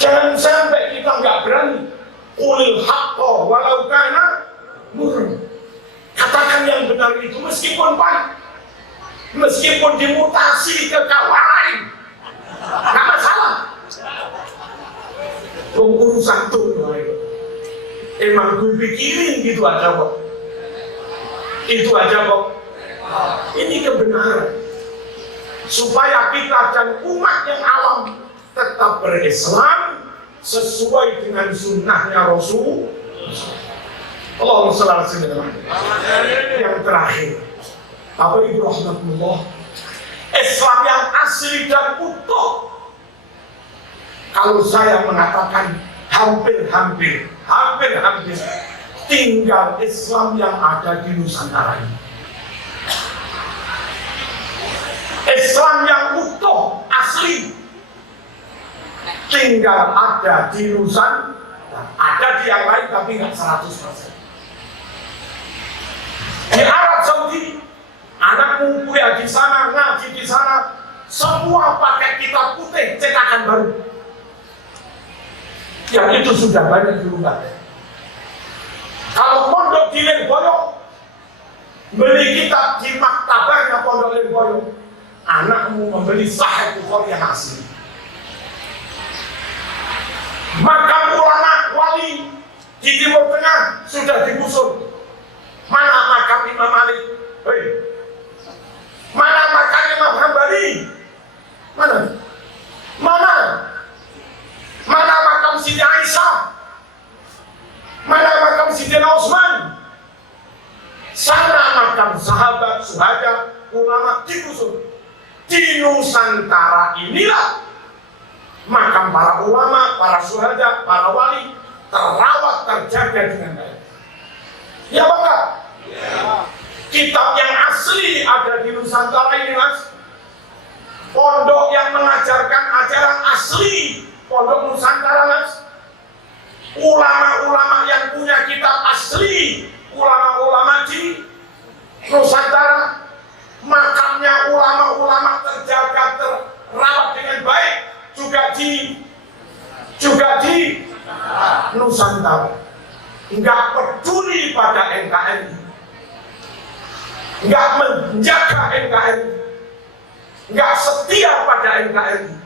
Jangan sampai kita nggak berani. Qulil haqqa walau kana murran. Katakan yang benar itu meskipun pahit, meskipun dimutasi ke kawan lain, nggak masalah. Urusan tuh, emang gue pikirin gitu aja kok. Itu aja kok. Ini kebenaran. Supaya kita dan umat yang awam tetap berislam sesuai dengan sunnahnya Rasul. Allahumma shalli ala sayyidina. Yang terakhir, Bapak Ibu rahmatullah, Islam yang asli dan utuh. Kalau saya mengatakan hampir tinggal Islam yang ada di Nusantara ini. Islam yang utuh, asli, tinggal ada di Nusantara. Ada di yang lain tapi nggak 100%. Di Arab Saudi, anakmu kuliah di sana, ngaji di sana, semua pakai kitab putih, cetakan baru. Yang itu sudah banyak diubah. Kalau pondok di Lirboyo, beli kitab di maktabahnya pondok Lirboyo, anakmu membeli Sahih Bukhari yang asli. Makam ulama wali di Timur Tengah sudah digusur. Mana makam Imam Malik? Hei. Mana makam Imam Hambali? Mana makam Siti Aisyah? Mana makam Siti Utsman? Sana makam sahabat, syuhada, ulama digusur. Di Nusantara inilah makam para ulama, para syuhada, para wali terawat, terjaga dengan baik. Ya Bapak? Ya. Kitab yang asli ada di Nusantara ini Mas. Pondok yang mengajarkan ajaran asli Pondok Nusantara Mas. Ulama-ulama yang punya kitab asli, ulama-ulama di Nusantara. Makamnya ulama-ulama terjaga, terawat dengan baik juga di Nusantara. Nggak peduli pada NKRI, nggak menjaga NKRI, nggak setia pada NKRI,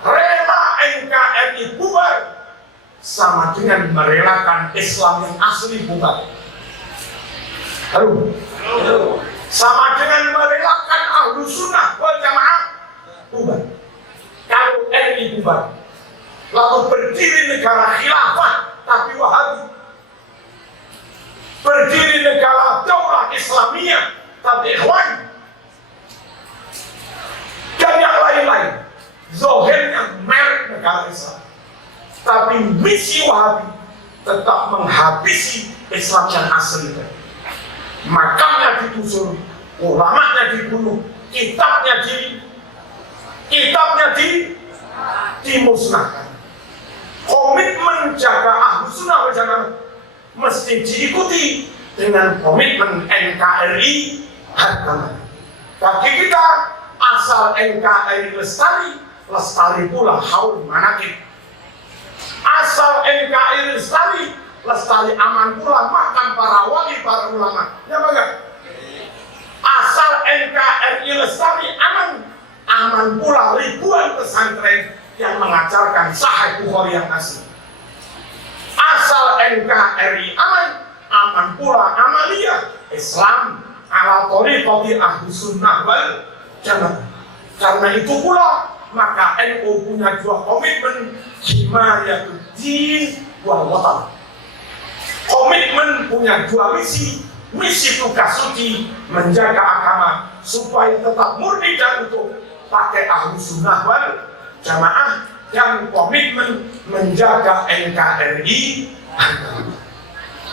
rela NKRI bubar sama dengan merelakan Islam yang asli bubar. Halo. Sama dengan merelakan Ahlus Sunnah wal Jamaah bubar. Kalau NKRI bubar, lalu berdiri negara khilafah tapi Wahabi, berdiri negara daulah Islamiyah tapi Ikhwan, dan yang lain-lain, zohirnya merek negara Islam. Tapi misi Wahabi tetap menghabisi Islam yang asli. Makamnya digusur, ulamanya dibunuh, kitabnya dimusnahkan. Komitmen jaga Ahlus Sunnah wal Jamaah mesti diikuti dengan komitmen NKRI harga mati. Bagi kita, asal NKRI lestari, lestari pula haul manakib. Asal NKRI lestari aman pula makan para wali, para ulama. Ya bagaimana? Asal NKRI lestari aman pula ribuan pesantren yang mengajarkan Sahih Bukhari yang asli. Asal NKRI aman pula amaliyah Islam ala thariqati Ahlus Sunnah wal Jamaah. Karena itu pula maka NU punya dua komitmen, himayatul-din wal watan. Komitmen punya dua misi tugas suci menjaga agama supaya tetap murni dan utuh pakai Ahlus Sunnah wal Jamaah, yang komitmen menjaga NKRI.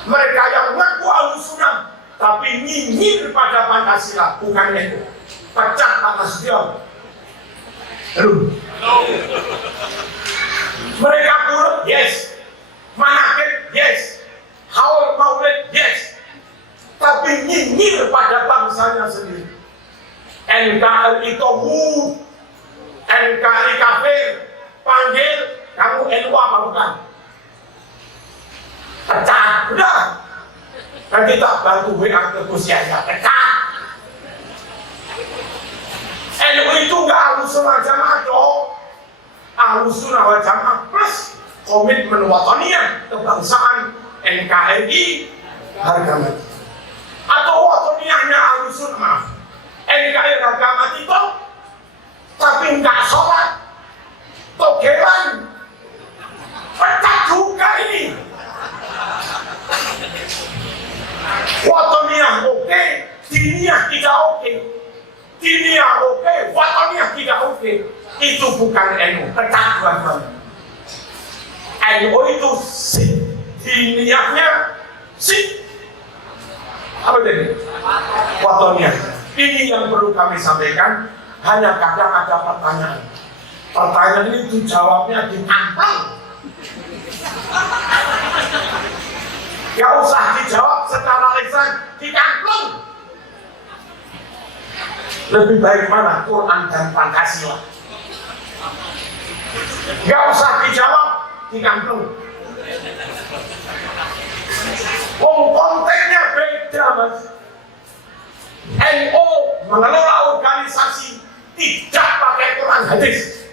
Mereka yang mengaku Ahlus Sunnah tapi nyinyir pada Pancasila, bukan itu. Pecah Pak Nasution. Mereka buruk, yes. Manakib, yes. Haul maulid, yes. Tapi nyinyir pada bangsanya sendiri. NKRI tohut, NKRI kafir, panggil kamu NU apa bukan? Pecah, udah. Nanti tak bantu WA ke Gus Yahya, pecah. NU itu nggak Ahlus Sunnah Jamaah dong. Ahlus Sunnah wal Jamaah plus komitmen wataniyah kebangsaan NKRI harga mati. Atau wataniyahnya Ahlus Sunnah, NKRI harga mati toh, tapi nggak sholat, togelan, pecah juga ini. Wataniyah oke, diniyah tidak oke. Diniyah oke, wataniyah tidak oke. Itu bukan NU, pecah dua-duanya. NU itu sih, diniyahnya sih. Apa jadi? Wataniyah. Ini yang perlu kami sampaikan. Hanya kadang ada pertanyaan. Pertanyaan ini dijawabnya di amplang. Gak usah dijawab secara lisan, dikamplung. Lebih baik mana Quran dan Pancasila? Gak usah dijawab, dikamplung. Konteksnya beda, Mas. NU mengelola organisasi tidak pakai Quran hadis,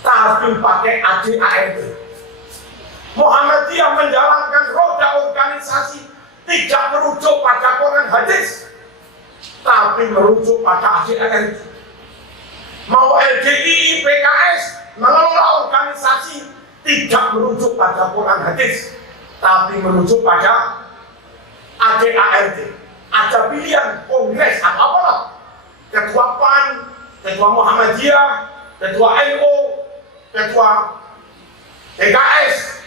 tapi pakai ADART. Muhammadiyah menjalankan roda organisasi tidak merujuk pada Quran hadis, tapi merujuk pada ADART. Mau LDI, PKS mengelola organisasi tidak merujuk pada Quran hadis, tapi merujuk pada ADART. Ada pilihan kongres atau apalah, ketua PAN, ketua Muhammadiyah, ketua NU, ketua PKS.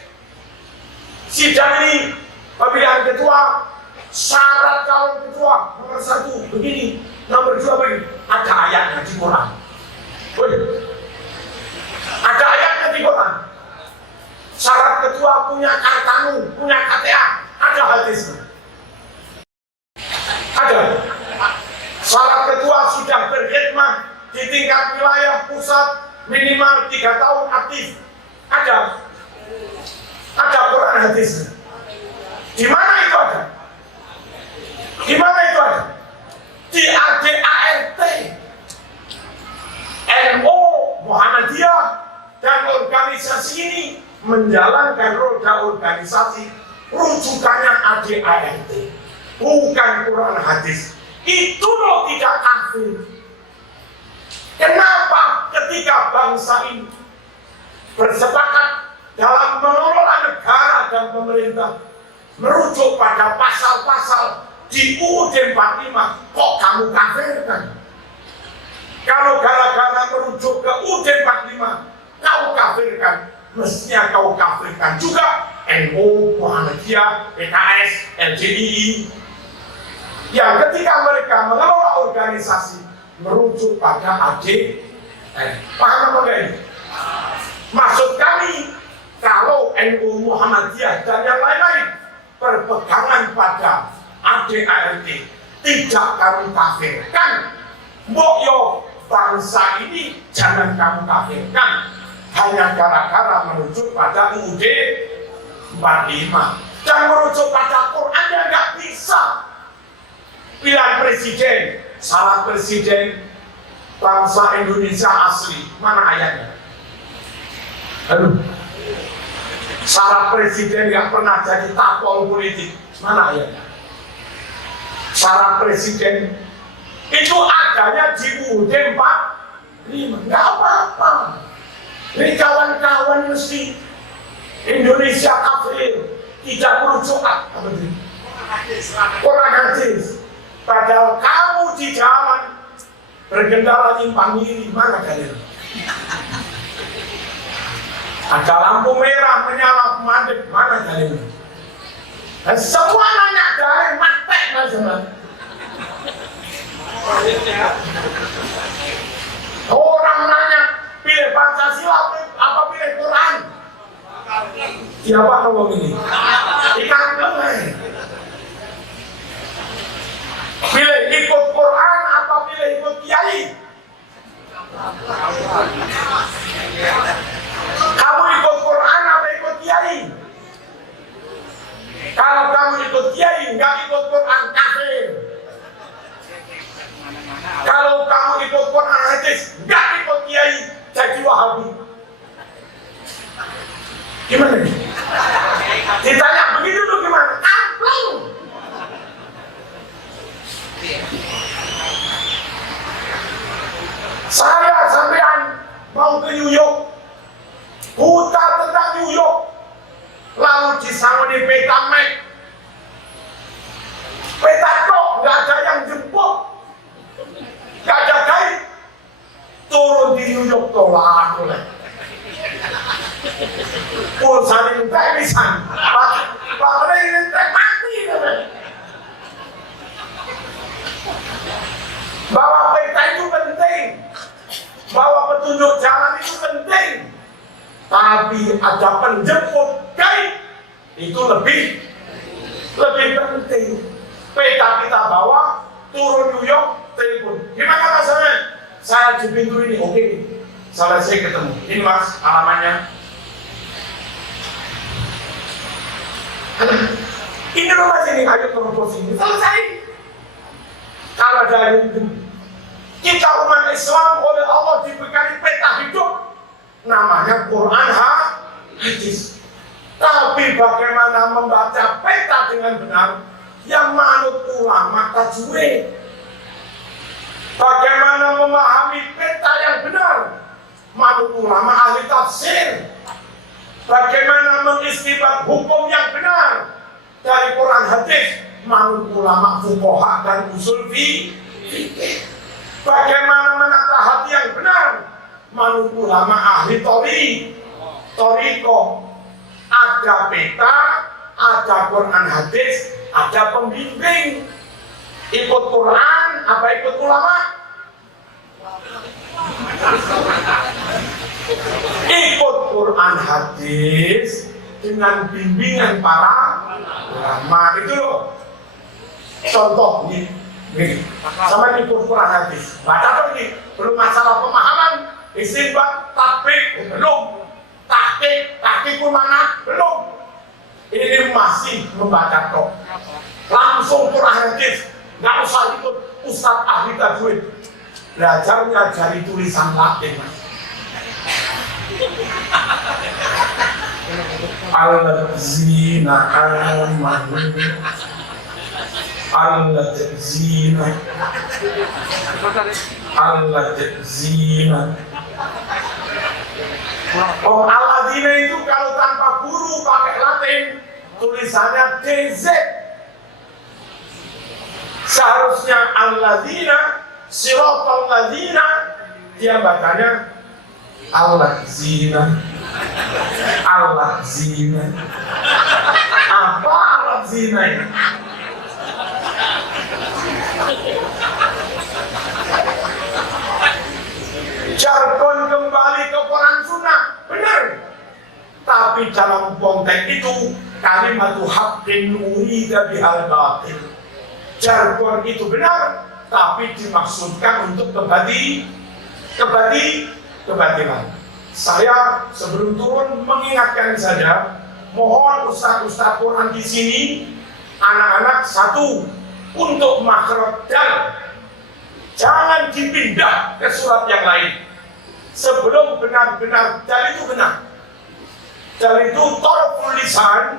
Sidang ini pemilihan ketua, syarat calon ketua nomor 1 begini, nomor 2 begini. Ada ayatnya di Quran. Ada ayatnya di Quran. Syarat ketua punya kartu, punya KTA, ada hadisnya. Ada. Syarat ketua sudah berkhidmat di tingkat wilayah pusat minimal 3 tahun aktif. Ada. Ada Quran hadisnya. Di mana itu ada? Di mana itu ada? Di ADART. NU, Muhammadiyah dan organisasi ini menjalankan roda organisasi rujukannya ADART, bukan Quran hadis. Itu loh tidak kafir. Kenapa ketika bangsa ini bersepakat dalam mengelola negara dan pemerintah merujuk pada pasal-pasal di UUD 45, kok kamu kafirkan? Kalau gara-gara merujuk ke UUD 45 kau kafirkan, mestinya kau kafirkan juga NU, Muhammadiyah, PKS, LJII yang ketika mereka mengelola organisasi merujuk pada ADN. Paham apa enggak ini? Maksud kami, kalau NU, Muhammadiyah dan yang lain-lain berpegangan pada ADART, tidak kami kafirkan. Mbokyo bangsa ini jangan kamu kafirkan hanya gara-gara merujuk pada UUD 45 dan merujuk pada Quran yang nggak bisa. Pilihan presiden, salah presiden bangsa Indonesia asli, mana ayatnya? Aduh, syarat presiden yang pernah jadi tapol politik, mana ayatnya? Syarat presiden itu adanya di UUD 45, nggak apa-apa. Ini kawan-kawan mesti Indonesia kafir, tidak merujuk apa itu? Quran hadis. Padahal kamu di jalan bergendara nyimpang kiri, mana kalian? Ada lampu merah menyala mandek, mana kalian? Dan semua nanya dari matek nasional. Orang nanya pilih Pancasila apa pilih Quran? Siapa ngomong ini? Ikan kelai. Pilih ikut Quran apa pilih ikut kiai? Kamu ikut Quran apa ikut kiai? Kalau kamu ikut kiai, nggak ikut Quran, kafir. Kalau kamu ikut Quran hadis, nggak ikut kiai, jadi Wahabi. Gimana nih? Ditanya begitu tuh gimana? Amplung. Saya sampean mau ke New York, buta tentang New York, lalu disangoni peta map, peta kok nggak ada yang jemput, nggak ada guide, turun di New York tolak oleh saling temisan, pak ini mati kan? Bawa peta itu penting, bawa petunjuk jalan itu penting, tapi ada penjemput guide itu lebih penting. Peta kita bawa, turun New York, telepon. Gimana rasanya? Saya di pintu ini, oke. Selesai ketemu. Ini mas, alamannya. Ini loh mas ini, ayo terus ini. Selesai. Kalau dari kita umat Islam oleh Allah diberikan peta hidup, namanya Quran hadis. Tapi bagaimana membaca peta dengan benar? Yang manut ulama tajwid. Bagaimana memahami peta yang benar? Manut ulama ahli tafsir. Bagaimana mengistinbat hukum yang benar dari Quran hadis? Manut ulama fuqaha dan usul fikih. Bagaimana menata hati yang benar? Manut ulama ahli toriko. Ada peta, ada Quran hadis, ada pembimbing. Ikut Quran apa ikut ulama? Ikut Quran hadis dengan bimbingan para ulama. Itu loh. Contoh nih, sama ikut Quran hadis. Baca tuh ini, belum masalah pemahaman, istinbat, tatbik, belum. Tahqiq pun mana? Belum. Ini masih membaca tok. Langsung Quran hadis, nggak usah ikut ustaz ahli tajwid. Belajarnya dari tulisan Latin, mas. Alladzina amanu alladzina alladzina itu kalau tanpa guru pakai Latin tulisannya DZ. Seharusnya alladzina siratal ladzina, dia bacanya alladzina. alat zina. Apa alat zina ini? Jargon kembali ke Quran Sunnah, benar. Tapi dalam konteks itu kalimat haqqin urida bihal batil. Jargon itu benar, tapi dimaksudkan untuk kebatilan. Saya sebelum turun mengingatkan saja, mohon ustaz-ustaz Quran di sini, anak-anak satu untuk makhraj dal, jangan dipindah ke surat yang lain sebelum benar-benar dal itu benar. Dal itu torful lisan,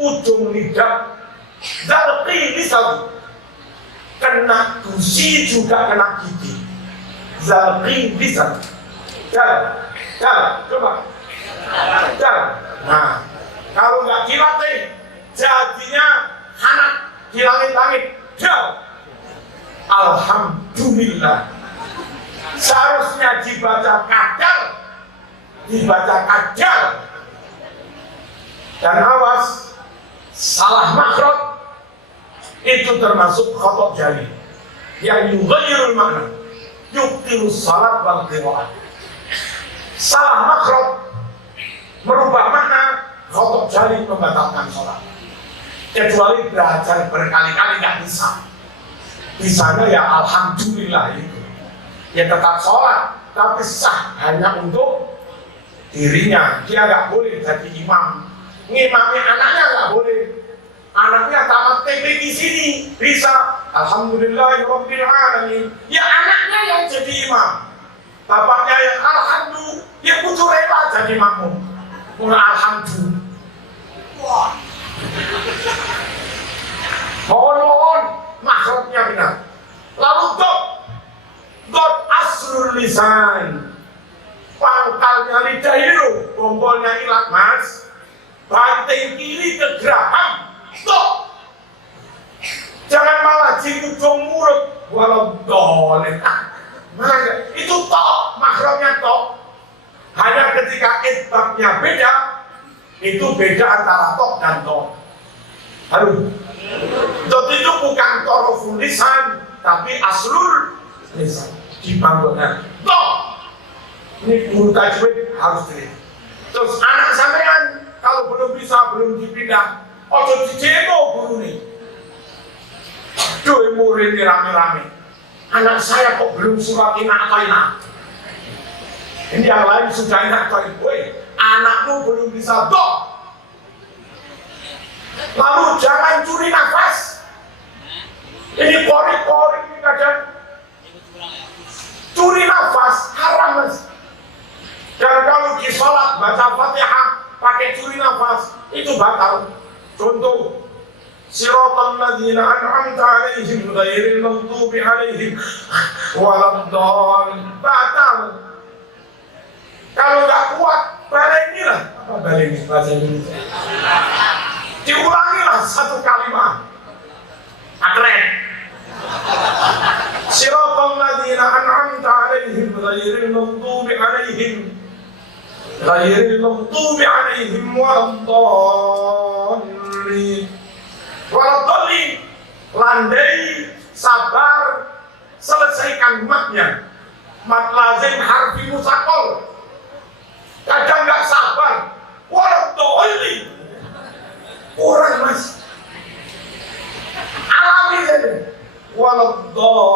ujung lidah, dalqi lisan, kena gusi juga kena gigi, zalqi lisan, dal, coba, dal. Nah, kalau nggak dilatih, jadinya anak di langit-langit, dal. Alhamdulillah. Seharusnya dibaca kadal. Dan awas, salah makhraj itu termasuk khotok jari yang yughayyirul makna, yubtilus salat wal qiraah. Salah makhraj merubah makna, khotok jari membatalkan sholat. Kecuali belajar berkali-kali nggak bisa. Bisanya ya alhamdulillah itu. Ya tetap sholat, tapi sah hanya untuk dirinya. Dia nggak boleh jadi imam. Ngimami anaknya nggak boleh. Anaknya tamat TP di sini bisa. Alhamdulillahirabbil alamin. Ya anaknya yang jadi imam. Bapaknya yang alhamdulillah, ya kudu rela jadi makmum. Alhamdulillah. Wah. Mohon makhrajnya benar. Lalu dot aslul lisan, pangkalnya lidah itu, bombolnya ilat mas, banting kiri ke geraham, dot. Jangan malah ujung mulut, walau doleh. Itu tok, makhrajnya tok. Hanya ketika itbabnya beda, itu beda antara tok dan tok. Harum. Dot itu bukan toroful lisan, tapi aslul lisan. Dibangunkan. Tok. Ini guru tajwid harus dilihat. Terus anak sampean kalau belum bisa, belum dipindah, ojo dijemo guru nih. Aduh, murid ini rame-rame. Anak saya kok belum surat inak. Ini yang lain sudah inak. Woi, anakmu belum bisa tok. Lalu jangan curi nafas. Ini pori-pori ini kadang curi nafas haram mas. Dan kalau di sholat baca Fatihah pakai curi nafas itu batal. Contoh, siratal ladzina an'amta 'alaihim ghairil maghdubi 'alaihim waladdallin, batal. Kalau nggak kuat baleni lah. Apa baleni bahasa Indonesia? Diulangilah satu kalimat. Akren. Siratal ladzina an'amta 'alaihim ghairil maghdubi 'alaihim waladdallin. Landai, sabar, selesaikan matnya. Mat lazim harfi musaqal. Kadang nggak sabar. Waladdallin. Kurang mas. Alami saja. Waladdallin.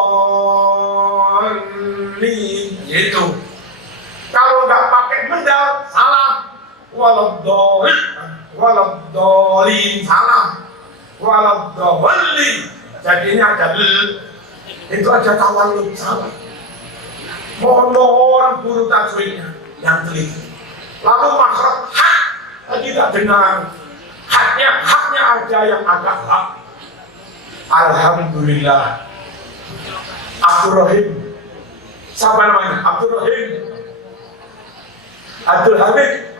Gitu. Kalau nggak pakai mendal, salah. Waladdallin salah. Waladdallin jadinya ada itu aja tawalud salah. Mohon guru tajwidnya yang teliti. Lalu makhraj hak tidak benar. Haknya ada yang agak hak. Alhamdulillah. Abdul Rahim. Siapa namanya? Abdul Rahim. Abdul Hamid.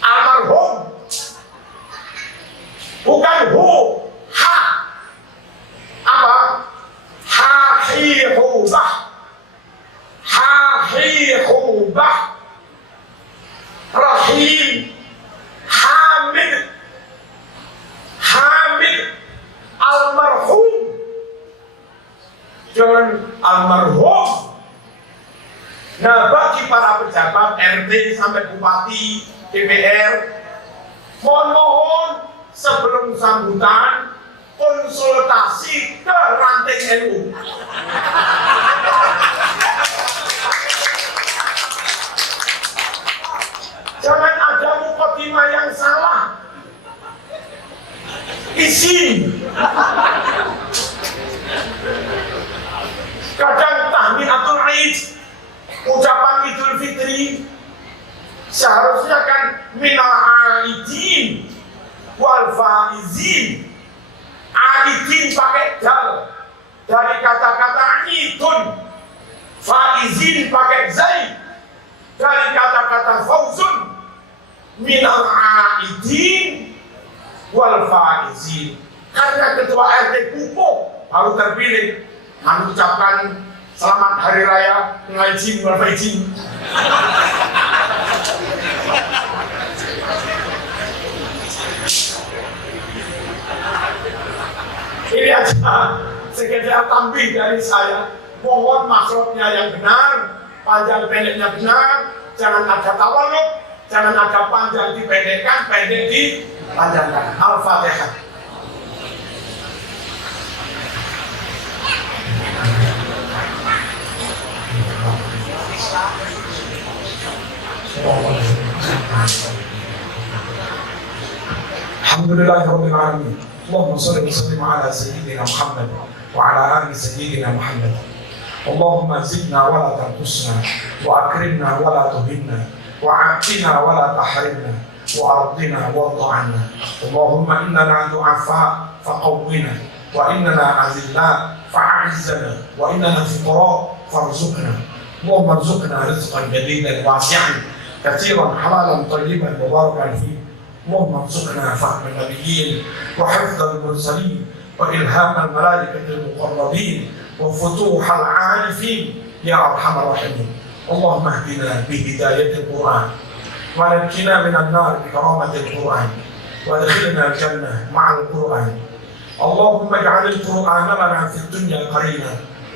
Almarhum. Bukan hu, ha. Apa? Ha-hi-hu-bah. Ha-hi-hu-bah. Rahim. DPR, mohon sebelum sambutan konsultasi ke ranting NU. Jangan ada mukadimah yang salah. Izin. Kadang tahmidatul Aid, ucapan Idul Fitri, seharusnya kan minal aidin wal faizin. Aidin pakai dal dari kata-kata idun, faizin pakai zai dari kata-kata fauzun. Minal aidin wal faizin. Karena ketua RT Pupuk baru terpilih, mengucapkan selamat hari raya ngaji wal faizin. Ini aja sekedar tambih dari saya. Mohon makhrajnya yang benar, panjang pendeknya benar, jangan ada tawaluk, jangan ada panjang dipendekkan, pendek dipanjangkan. Al-Fatihah. Alhamdulillahirabbil alamin. Allahumma shalli wa sallim ala sayyidina Muhammad wa ala ali sayyidina Muhammad. Allahumma zidna wa la tanqusna wa akrimna wa la tuhinna wa a'tina wa la tahrimna wa ardina wa ta'ana. Allahumma innana du'afa faqawwina wa innana azilla fa'a'izzana wa innana fuqara farzuqna. Allahumma arzuqna rizqan jadidan wasi'an katsiran halalan tayyiban mubarakan fihi. اللهم ارزقنا فهم النبيين وحفظ المرسلين وإلهام الملائكة المقربين وفتوح العارفين يا أرحم الراحمين. اللهم اهدنا بهداية القرآن ونجنا من النار بكرامة القرآن وادخلنا الجنة مع القرآن. اللهم اجعل القرآن لنا في الدنيا قرينا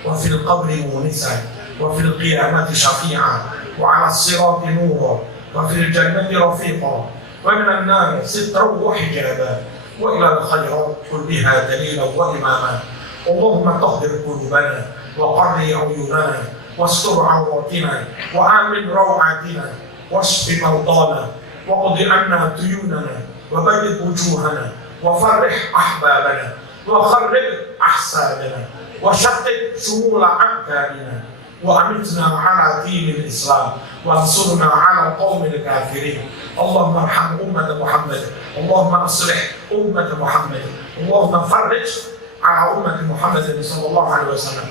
وفي القبر مونسا وفي القيامة شفيعا وعلى الصراط نورا وفي الجنة رفيقا ومن النار سترا وحجابا وإلى الخيرات كلها دليلا وإماما. اللهم طهر قلوبنا وقر عيوننا واستر عوراتنا وآمن روعاتنا واشف مرضانا وقض عنا ديوننا وبيض وجوهنا وفرح أحبابنا وخرب أحسابنا وشتت شمول أعدائنا وأمتنا على دين الإسلام وانصرنا على القوم الكافرين. اللهم ارحم أمة محمد، اللهم أصلح أمة محمد، اللهم فرج على أمة محمد صلى الله عليه وسلم.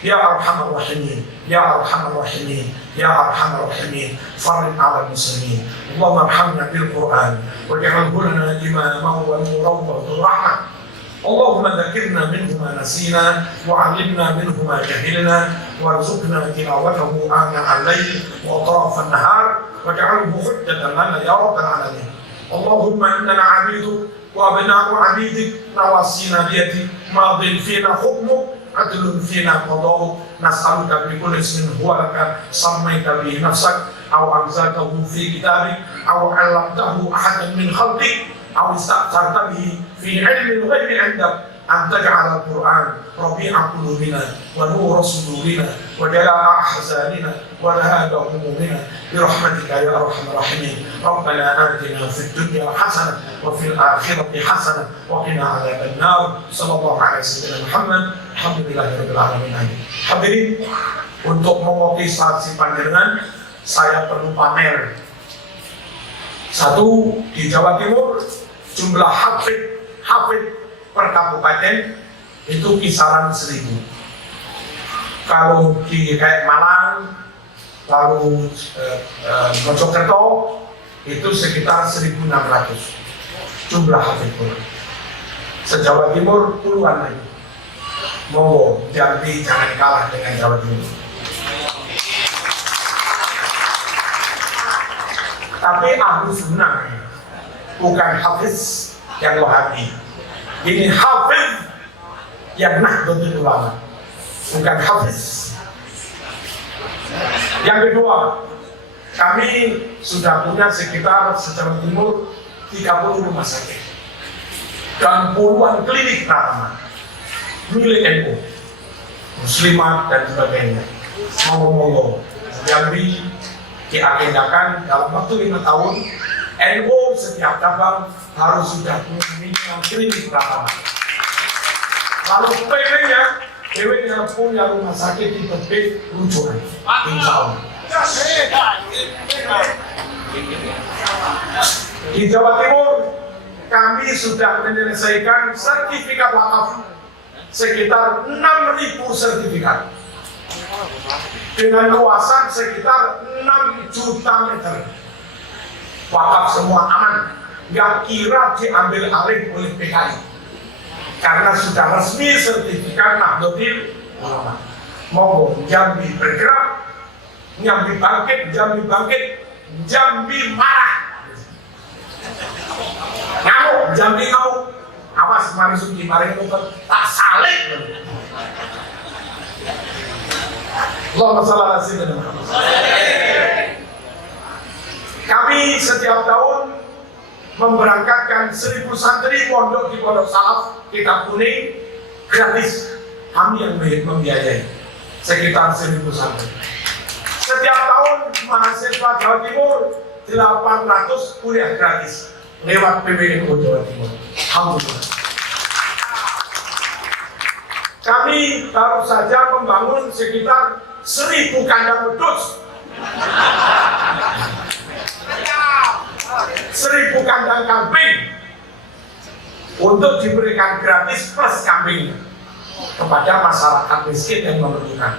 يا أرحم الراحمين، يا أرحم الراحمين، يا أرحم الراحمين، فرج على المسلمين. اللهم ارحمنا بالقرآن واجعله لنا إماما ونورا ورحمة. اللهم ذكرنا منه ما نسينا وعلمنا منه ما جهلنا وارزقنا تلاوته آناء الليل وأطراف النهار واجعله حجة لنا يا رب العالمين. اللهم إننا عبيدك وأبناء عبيدك نواصينا بيدك ماض فينا حكمك عدل فينا قضاؤك نسألك بكل اسم هو لك سميت به نفسك أو أنزلته في كتابك أو علمته أحدا من خلقك أو استأثرت به في علم الغيب عندك أن تجعل القرآن ربيع قلوبنا ونور صدورنا وجلاء أحزاننا وذهاب همومنا برحمتك يا أرحم الراحمين. ربنا آتنا في الدنيا حسنة وفي الآخرة حسنة وقنا عذاب النار. صلى الله على سيدنا Muhammad. Alhamdulillahirabbil alamin. Hadirin, untuk memotivasi panjenengan saya perlu pamer. Satu, di Jawa Timur jumlah hafid per kabupaten itu kisaran 1000. Kalau di kayak Malang, lalu Mojokerto itu sekitar 1600 jumlah hafid Quran. Se-Jawa Timur puluhan lagi. Monggo Jambi jangan kalah dengan Jawa Timur. Tapi ahlu sunnah bukan hafiz yang wahabi. Ini hafiz yang Nahdlatul Ulama, bukan hafiz. Yang kedua, Kami sudah punya sekitar secara timur 30 rumah sakit dan puluhan klinik pertama milik NU, muslimat dan sebagainya. Monggo-monggo yang diagendakan dalam waktu 5 tahun, NU setiap cabang harus sudah punya minimal klinik pertama. Lalu PW-nya punya rumah sakit di tebing rujukan, insya Allah. Di Jawa Timur, kami sudah menyelesaikan sertifikat wakaf sekitar 6.000 sertifikat dengan luasan sekitar 6 juta meter. Wakaf semua aman, nggak kira diambil alih oleh PKI karena sudah resmi sertifikat Nahdlatul Ulama. Monggo Jambi bergerak, Jambi bangkit, Jambi marah. Ngamuk, Jambi ngamuk. Awas mari suci, mari ngumpet, tak salib. Allahumma shalli ala sayyidina Muhammad. Kami setiap tahun memberangkatkan 1.000 santri pondok di Pondok Salaf Kitab Kuning gratis. Kami yang membiayai sekitar 1.000 santri. Setiap tahun mahasiswa Jawa Timur 800 kuliah gratis lewat PBNU Jawa Timur. Alhamdulillah. Kami baru saja membangun sekitar 1.000 kandang wedus, 1.000 kandang kambing untuk diberikan gratis plus kambing kepada masyarakat miskin yang memerlukan,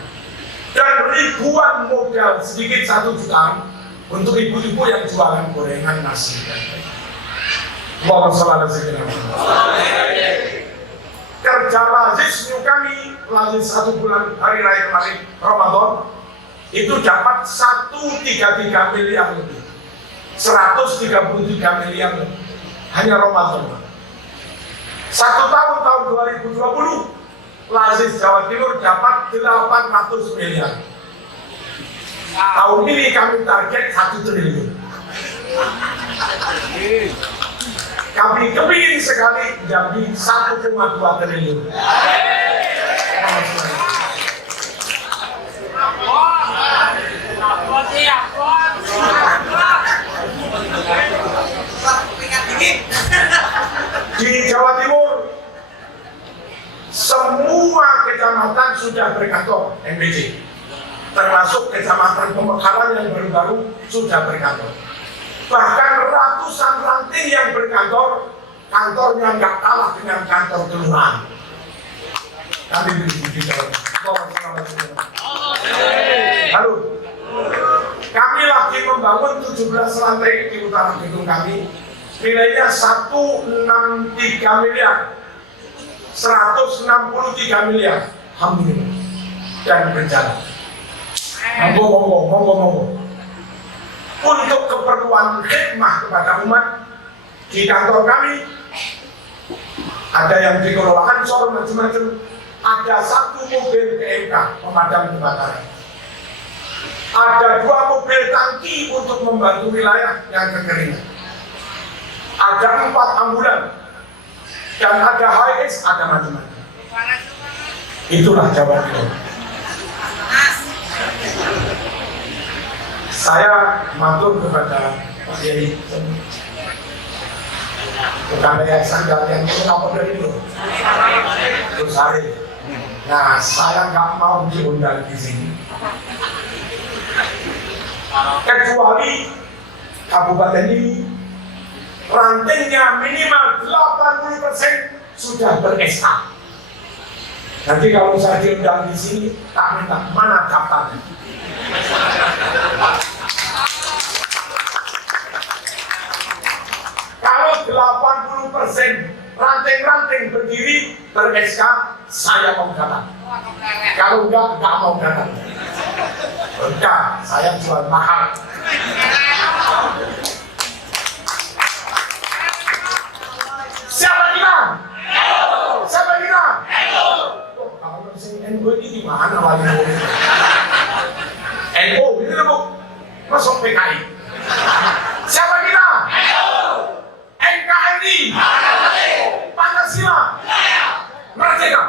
dan ribuan modal sedikit 1 juta untuk ibu-ibu yang jualan gorengan nasi. Allahumma shalli ala sayyidina Muhammad. Kerja lazis kami lazis 1 bulan hari raya kemarin Ramadan itu dapat 133 miliar lebih, 133 miliar lebih hanya Ramadan. 1 tahun 2020 lazis Jawa Timur dapat 800 miliar. Tahun ini kami target 1 triliun. Kami kepingin sekali jadi 1,2 triliun. Di Jawa Timur semua kecamatan sudah berkantor MBC, termasuk kecamatan Pemekaran yang baru-baru sudah berkantor. Bahkan ratusan ranting yang berkantor, kantornya nggak kalah dengan kantor kelurahan. Kami di Jawa Timur. Lalu kami lagi membangun 17 lantai di utara gedung kami, nilainya 163 miliar, 163 miliar. Alhamdulillah, dan berjalan. Monggo. Untuk keperluan khidmah kepada umat di kantor kami ada yang dikelola Ansor macam-macam, ada 1 mobil PMK pemadam kebakaran, ada 2 mobil tangki untuk membantu wilayah yang kekeringan, ada 4 ambulan, dan ada HIS, ada macam-macam. Itulah Jawa Timur. Saya matur kepada Pak Yai, bukan yayasan yang itu apa dari itu, terus hari. Nah, saya nggak mau diundang di sini, kecuali kabupaten ini rantingnya minimal 80% sudah ber-SK. Nanti kalau saya diundang di sini, tak minta mana daftarnya. Kalau 80% ranting-ranting berdiri ber-SK, saya mau datang. Kalau enggak mau datang. Enggak, saya jual mahal. Siapa kita? Siapa kita? Kalau NU ini di mana lagi? NU ini loh. masuk PKI. Siapa kita? NKRI. Pancasila. Merdeka.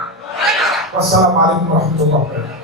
Wassalamualaikum warahmatullahi wabarakatuh.